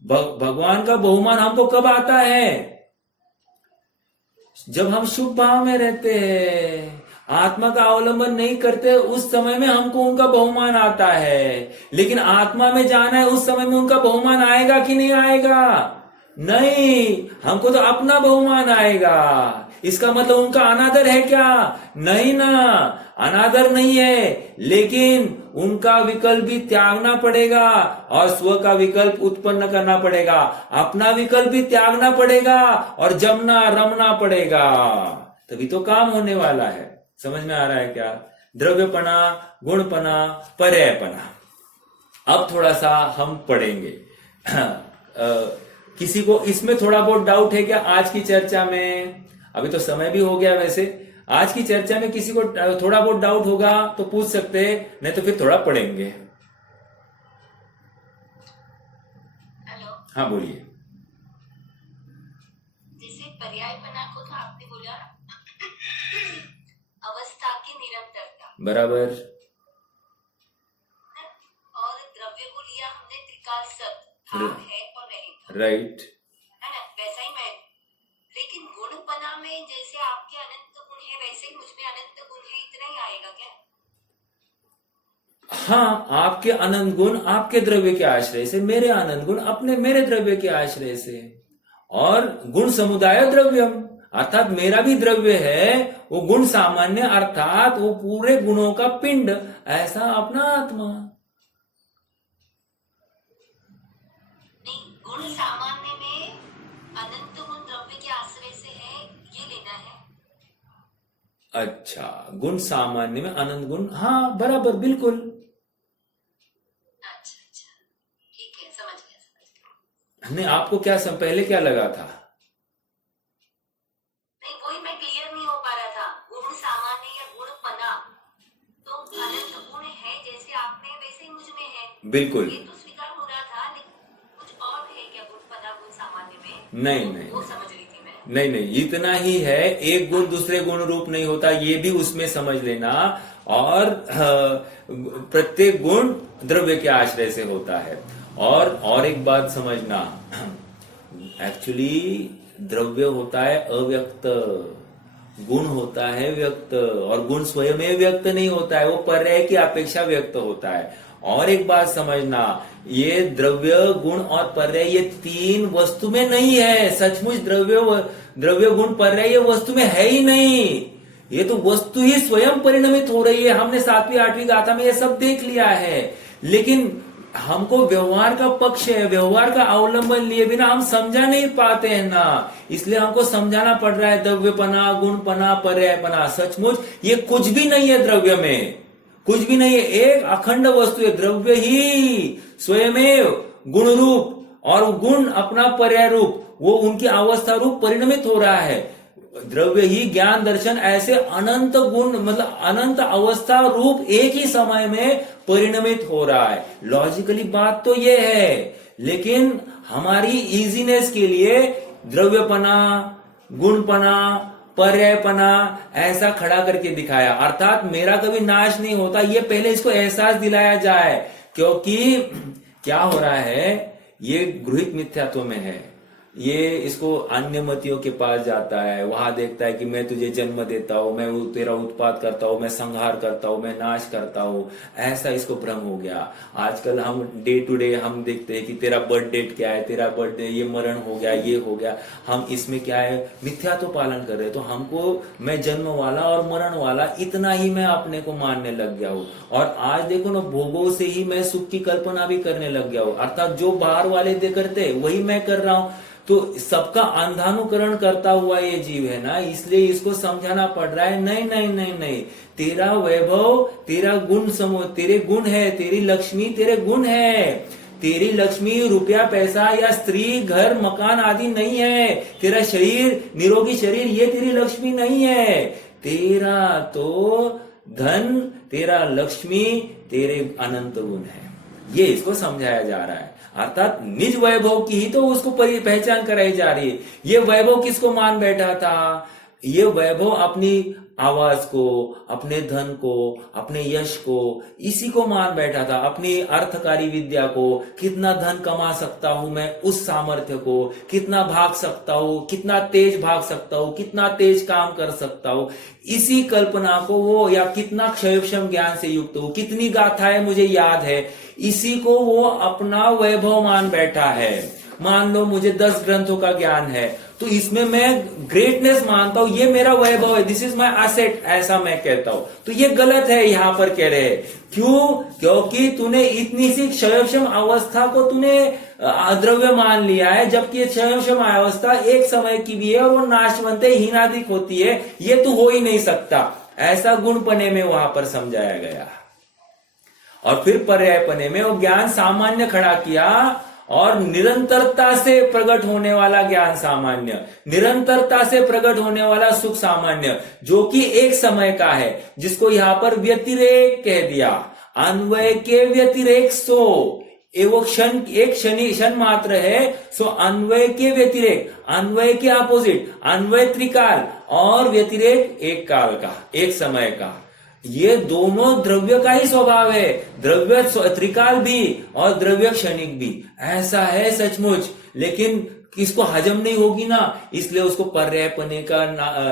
भगवान का बहुमान हमको कब आता है? जब हम शुभ भाव में रहते हैं, आत्मा का अवलंबन नहीं करते, उस समय में हमको उनका बहुमान आता है। लेकिन आत्मा में जाना है, उस समय में उनका बहुमान आएगा कि नहीं आएगा? नहीं, हमको तो अपना बहुमान आएगा। इसका मतलब उनका अनादर है क्या? नहीं ना, अनादर नहीं है, लेकिन उनका विकल्प भी त्यागना पड़ेगा और स्व का विकल्प उत्पन्न करना पड़ेगा। अपना विकल्प भी त्यागना पड़ेगा और जमना रमना पड़ेगा, तभी तो काम होने वाला है। समझ में आ रहा है क्या? द्रव्यपना, गुणपना, पर्यायपना। अब थोड़ा सा हम पढ़ेंगे। किसी को इसमें थोड़ा बहुत डाउट है क्या आज की चर्चा में? अभी तो समय भी हो गया। वैसे आज की चर्चा में किसी को थोड़ा बहुत डाउट होगा तो पूछ सकते हैं, नहीं तो फिर थोड़ा पढ़ेंगे। हेलो। हाँ बोलिए। जैसे पर्यायपना को तो आपने बोला अवस्था की निरंतरता, बराबर। और द्रव्य को लिया हमने त्रिकाल सत, था, है और नहीं। राइट, है ना? वैसा ही मैं, लेकिन गुणपना में जैसे आपके अनंत गुण है, वैसे ही मुझ में अनंत गुण है, इतना ही आएगा क्या? हाँ, आपके अनंत गुण आपके द्रव्य के आश्रय से, मेरे अनंत गुण अपने मेरे द्रव्य के आश्रय से, और गुण समुदाय द्रव्यम, अर्थात मेरा भी द्रव्य है, वो गुण सामान्य, अर्थात वो पूरे गुणों का पिंड, ऐसा अपना आत्मा। नहीं, गुण सामान्य में अनंत गुण द्रव्य के आश्रय से है, ये लेना है। अच्छा, गुण सामान्य में अनंत गुण, हाँ बराबर, बिल्कुल। अच्छा, ठीक है, समझ गया। नहीं, आपको क्या पहले क्या लगा था? नहीं, वही मैं क्लियर नहीं हो पा रहा था। गुण सामान्य या गुण पना, तो अनंत गुण है जैसे आप में वैसे ही मुझ में है। बिल्कुल। ये तो स्वीकार हो रहा था, लेकिन कुछ और है क्या गुण पना गुण सामान्य में? नहीं, वो समझ रही थी मैं। नहीं, इतना ही है। एक गुण दूसरे गुण रूप नहीं होता, ये भी उसमें समझ लेना। और प्रत्येक गुण द्रव्य के आश्रय से होता है। और एक बात समझना, एक्चुअली द्रव्य होता है अव्यक्त, गुण होता है व्यक्त, और गुण स्वयं में व्यक्त नहीं होता है, वो पर्याय की अपेक्षा व्यक्त होता है। और एक बात समझना, ये द्रव्य, गुण और पर्याय, ये तीन वस्तु में नहीं है। सचमुच द्रव्य गुण पर्याय ये वस्तु में है ही नहीं, ये तो वस्तु ही स्वयं परिणमित हो रही है। हमने 7वीं 8वीं गाथा में ये सब देख लिया है, लेकिन हमको व्यवहार का पक्ष है, व्यवहार का अवलंबन लिए बिना हम समझा नहीं पाते हैं ना, इसलिए हमको समझाना पड़ रहा है। द्रव्यपना, गुणपना, पर्यायपना, सचमुच ये कुछ भी नहीं है, द्रव्य में कुछ भी नहीं है, एक अखंड वस्तु है। द्रव्य ही स्वयमेव गुण रूप और गुण अपना पर्याय रूप, वो उनकी अवस्था रूप परिणमित हो रहा है। द्रव्य ही ज्ञान दर्शन ऐसे अनंत गुण मतलब अनंत अवस्था रूप एक ही समय में परिणमित हो रहा है। लॉजिकली बात तो ये है, लेकिन हमारी इजीनेस के लिए द्रव्यपना, गुणपना, पर्यायपना ऐसा खड़ा करके दिखाया, अर्थात मेरा कभी नाश नहीं होता, ये पहले इसको एहसास दिलाया जाए। क्योंकि क्या हो रहा है, ये गृहीत मिथ्यात्व में है, ये इसको अन्य मतियों के पास जाता है, वहां देखता है कि मैं तुझे जन्म देता हूं, मैं तेरा उत्पाद करता हूं, मैं संहार करता हूं, मैं नाश करता हूं, ऐसा इसको भ्रम हो गया। आजकल हम डे टू डे हम देखते हैं कि तेरा बर्थ डेट क्या है, तेरा बर्थडे, ये मरण हो गया, ये हो गया, हम इसमें क्या है मिथ्या तो पालन कर रहे हैं। तो हमको मैं जन्म वाला और मरण वाला इतना ही मैं अपने को मानने लग गया हूं, और आज देखो ना भोगों से ही मैं सुख की कल्पना भी करने लग गया हूं, अर्थात जो बाहर वाले करते वही मैं कर रहा हूं। तो सबका अंधानुकरण करता हुआ ये जीव है ना, इसलिए इसको समझाना पड़ रहा है, नहीं नहीं नहीं नहीं, तेरा वैभव, तेरा गुण समूह, तेरे गुण है, तेरी लक्ष्मी तेरे गुण है। तेरी लक्ष्मी रुपया पैसा या स्त्री घर मकान आदि नहीं है, तेरा शरीर निरोगी शरीर ये तेरी लक्ष्मी नहीं है। तेरा तो धन, तेरा लक्ष्मी, तेरे अनंत गुण है, ये इसको समझाया जा रहा है। अर्थात निज वैभव की ही तो उसको पहचान कराई जा रही है। ये वैभव किसको मान बैठा था? ये वैभव अपनी आवाज को, अपने धन को, अपने यश को, इसी को मान बैठा था, अपनी अर्थकारी विद्या को, कितना धन कमा सकता हूं मैं, उस सामर्थ्य को, कितना भाग सकता हूं, कितना तेज भाग सकता हूं, कितना तेज काम कर सकता हूं, इसी कल्पना को वो, या कितना क्षयक्षम ज्ञान से युक्त हूं, कितनी गाथाएं मुझे याद है, इसी को वो अपना वैभव मान बैठा है। मान लो मुझे 10 ग्रंथों का ज्ञान है, तो इसमें मैं ग्रेटनेस मानता हूं, ये मेरा वैभव है, दिस इज माय एसेट, ऐसा मैं कहता हूं। तो ये गलत है, यहां पर कह रहे हैं। क्यों? क्योंकि तूने इतनी सी क्षयक्षम अवस्था को तूने द्रव्य मान लिया है, जबकि ये क्षयक्षम अवस्था एक समय की भी है और वो नाशवंत हीनादिक होती है, ये तो हो ही नहीं सकता। ऐसा गुणपने में वहां पर समझाया गया। और फिर पर्यायपने में वो ज्ञान सामान्य खड़ा किया, और निरंतरता से प्रकट होने वाला ज्ञान सामान्य, निरंतरता से प्रकट होने वाला सुख सामान्य, जो कि एक समय का है, जिसको यहां पर व्यतिरेक कह दिया। अन्वय के व्यतिरेक सो, वो क्षण एक क्षण मात्र है, सो अन्वय के व्यतिरेक, अन्वय के अपोजिट, अन्वय त्रिकाल और व्यतिरेक एक काल का, एक समय का। ये दोनों द्रव्य का ही स्वभाव है, द्रव्य त्रिकाल भी और द्रव्य क्षणिक भी, ऐसा है सचमुच। लेकिन किसको हजम नहीं होगी ना, इसलिए उसको पर्यायपने का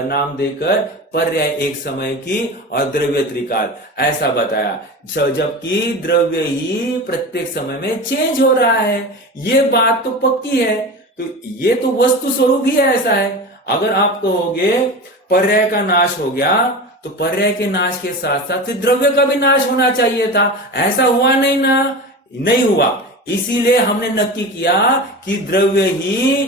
नाम देकर पर्याय एक समय की और द्रव्य त्रिकाल ऐसा बताया, जबकि द्रव्य ही प्रत्येक समय में चेंज हो रहा है। ये बात तो पक्की है, तो ये तो वस्तु स्वरूप ही ऐसा है। अगर आप कहोगे पर्याय का नाश हो गया, तो पर्याय के नाश के साथ साथ द्रव्य का भी नाश होना चाहिए था, ऐसा हुआ नहीं ना, नहीं हुआ। इसीलिए हमने नक्की किया कि द्रव्य ही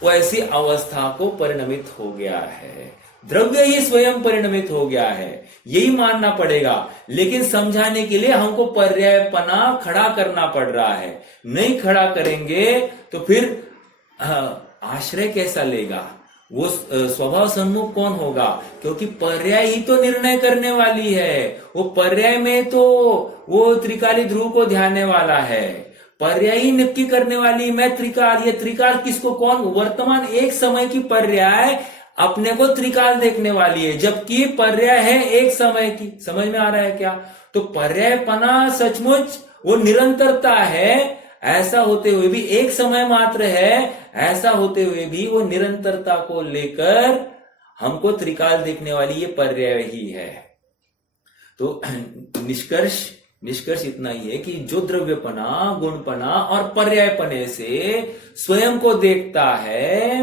वैसी अवस्था को परिणमित हो गया है, द्रव्य ही स्वयं परिणमित हो गया है, यही मानना पड़ेगा। लेकिन समझाने के लिए हमको पर्यायपना खड़ा करना पड़ रहा है। नहीं खड़ा करेंगे तो फिर आश्रय कैसा लेगा, वो स्वभाव सन्मुख कौन होगा? क्योंकि पर्याय ही तो निर्णय करने वाली है। वो पर्याय में तो वो त्रिकाली ध्रुव को ध्यानने वाला है, पर्याय ही नक्की करने वाली। मैं त्रिकाल, ये त्रिकाल किसको, कौन? वर्तमान एक समय की पर्याय अपने को त्रिकाल देखने वाली है, जबकि पर्याय है एक समय की। समझ में आ रहा है क्या? तो पर्यायपना सचमुच वो निरंतरता है, ऐसा होते हुए भी एक समय मात्र है, ऐसा होते हुए भी वो निरंतरता को लेकर हमको त्रिकाल देखने वाली ये पर्याय ही है। तो निष्कर्ष इतना ही है कि जो द्रव्यपना, गुणपना और पर्यायपने से स्वयं को देखता है,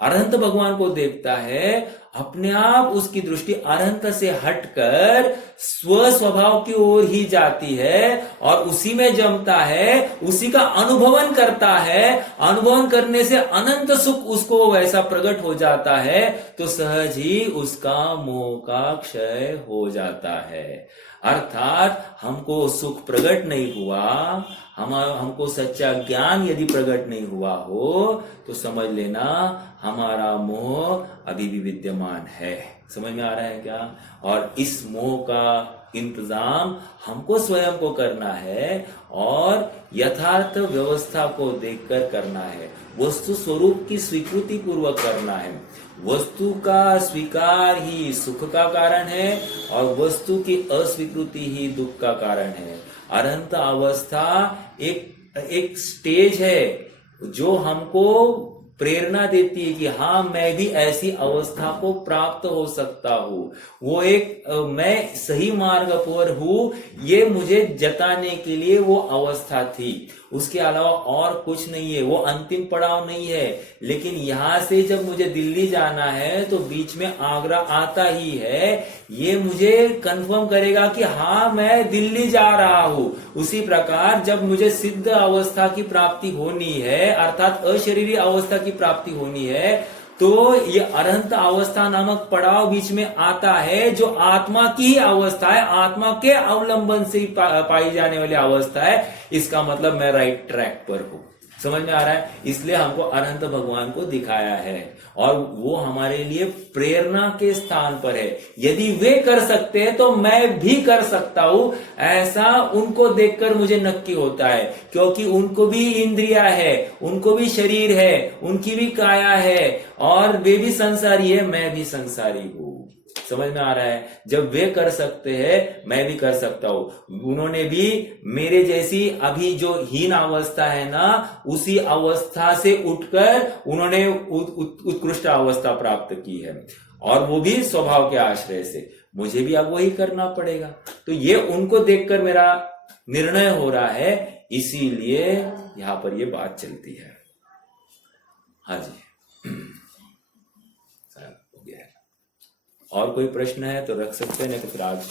अरहंत भगवान को देखता है, अपने आप उसकी दृष्टि अरहंत से हटकर स्व स्वभाव की ओर ही जाती है और उसी में जमता है, उसी का अनुभवन करता है। अनुभवन करने से अनंत सुख उसको वैसा प्रकट हो जाता है, तो सहज ही उसका मोह का क्षय हो जाता है। अर्थात हमको सुख प्रकट नहीं हुआ, हमको सच्चा ज्ञान यदि प्रकट नहीं हुआ हो तो समझ लेना हमारा मोह अभी भी विद्यमान है। समझ में आ रहा है क्या? और इस मोह का इंतजाम हमको स्वयं को करना है और यथार्थ व्यवस्था को देखकर करना है, वस्तु स्वरूप की स्वीकृति पूर्वक करना है। वस्तु का स्वीकार ही सुख का कारण है और वस्तु की अस्वीकृति ही दुख का कारण है। अनंत अवस्था एक स्टेज है जो हमको प्रेरणा देती है कि हाँ मैं भी ऐसी अवस्था को प्राप्त हो सकता हूँ। वो एक मैं सही मार्ग पर हूँ ये मुझे जताने के लिए वो अवस्था थी, उसके अलावा और कुछ नहीं है। वो अंतिम पड़ाव नहीं है। लेकिन यहां से जब मुझे दिल्ली जाना है तो बीच में आगरा आता ही है, ये मुझे कंफर्म करेगा कि हाँ मैं दिल्ली जा रहा हूं। उसी प्रकार जब मुझे सिद्ध अवस्था की प्राप्ति होनी है अर्थात अशरीरी अवस्था की प्राप्ति होनी है तो ये अनंत अवस्था नामक पड़ाव बीच में आता है जो आत्मा की ही अवस्था है, आत्मा के अवलंबन से पाई जाने वाली अवस्था है। इसका मतलब मैं राइट ट्रैक पर हूं। समझ में आ रहा है? इसलिए हमको अनंत भगवान को दिखाया है और वो हमारे लिए प्रेरणा के स्थान पर है। यदि वे कर सकते हैं तो मैं भी कर सकता हूं, ऐसा उनको देखकर मुझे नक्की होता है, क्योंकि उनको भी इंद्रिया है, उनको भी शरीर है, उनकी भी काया है और वे भी संसारी है, मैं भी संसारी हूं। समझ में आ रहा है? जब वे कर सकते हैं मैं भी कर सकता हूं। उन्होंने भी मेरे जैसी अभी जो हीन अवस्था है ना उसी अवस्था से उठकर उन्होंने उत्कृष्ट अवस्था प्राप्त की है और वो भी स्वभाव के आश्रय से। मुझे भी अब वही करना पड़ेगा। तो ये उनको देखकर मेरा निर्णय हो रहा है, इसीलिए यहां पर ये बात चलती है। हाँ जी, हो गया है। और कोई प्रश्न है तो रख सकते हैं, नहीं तो फिर आज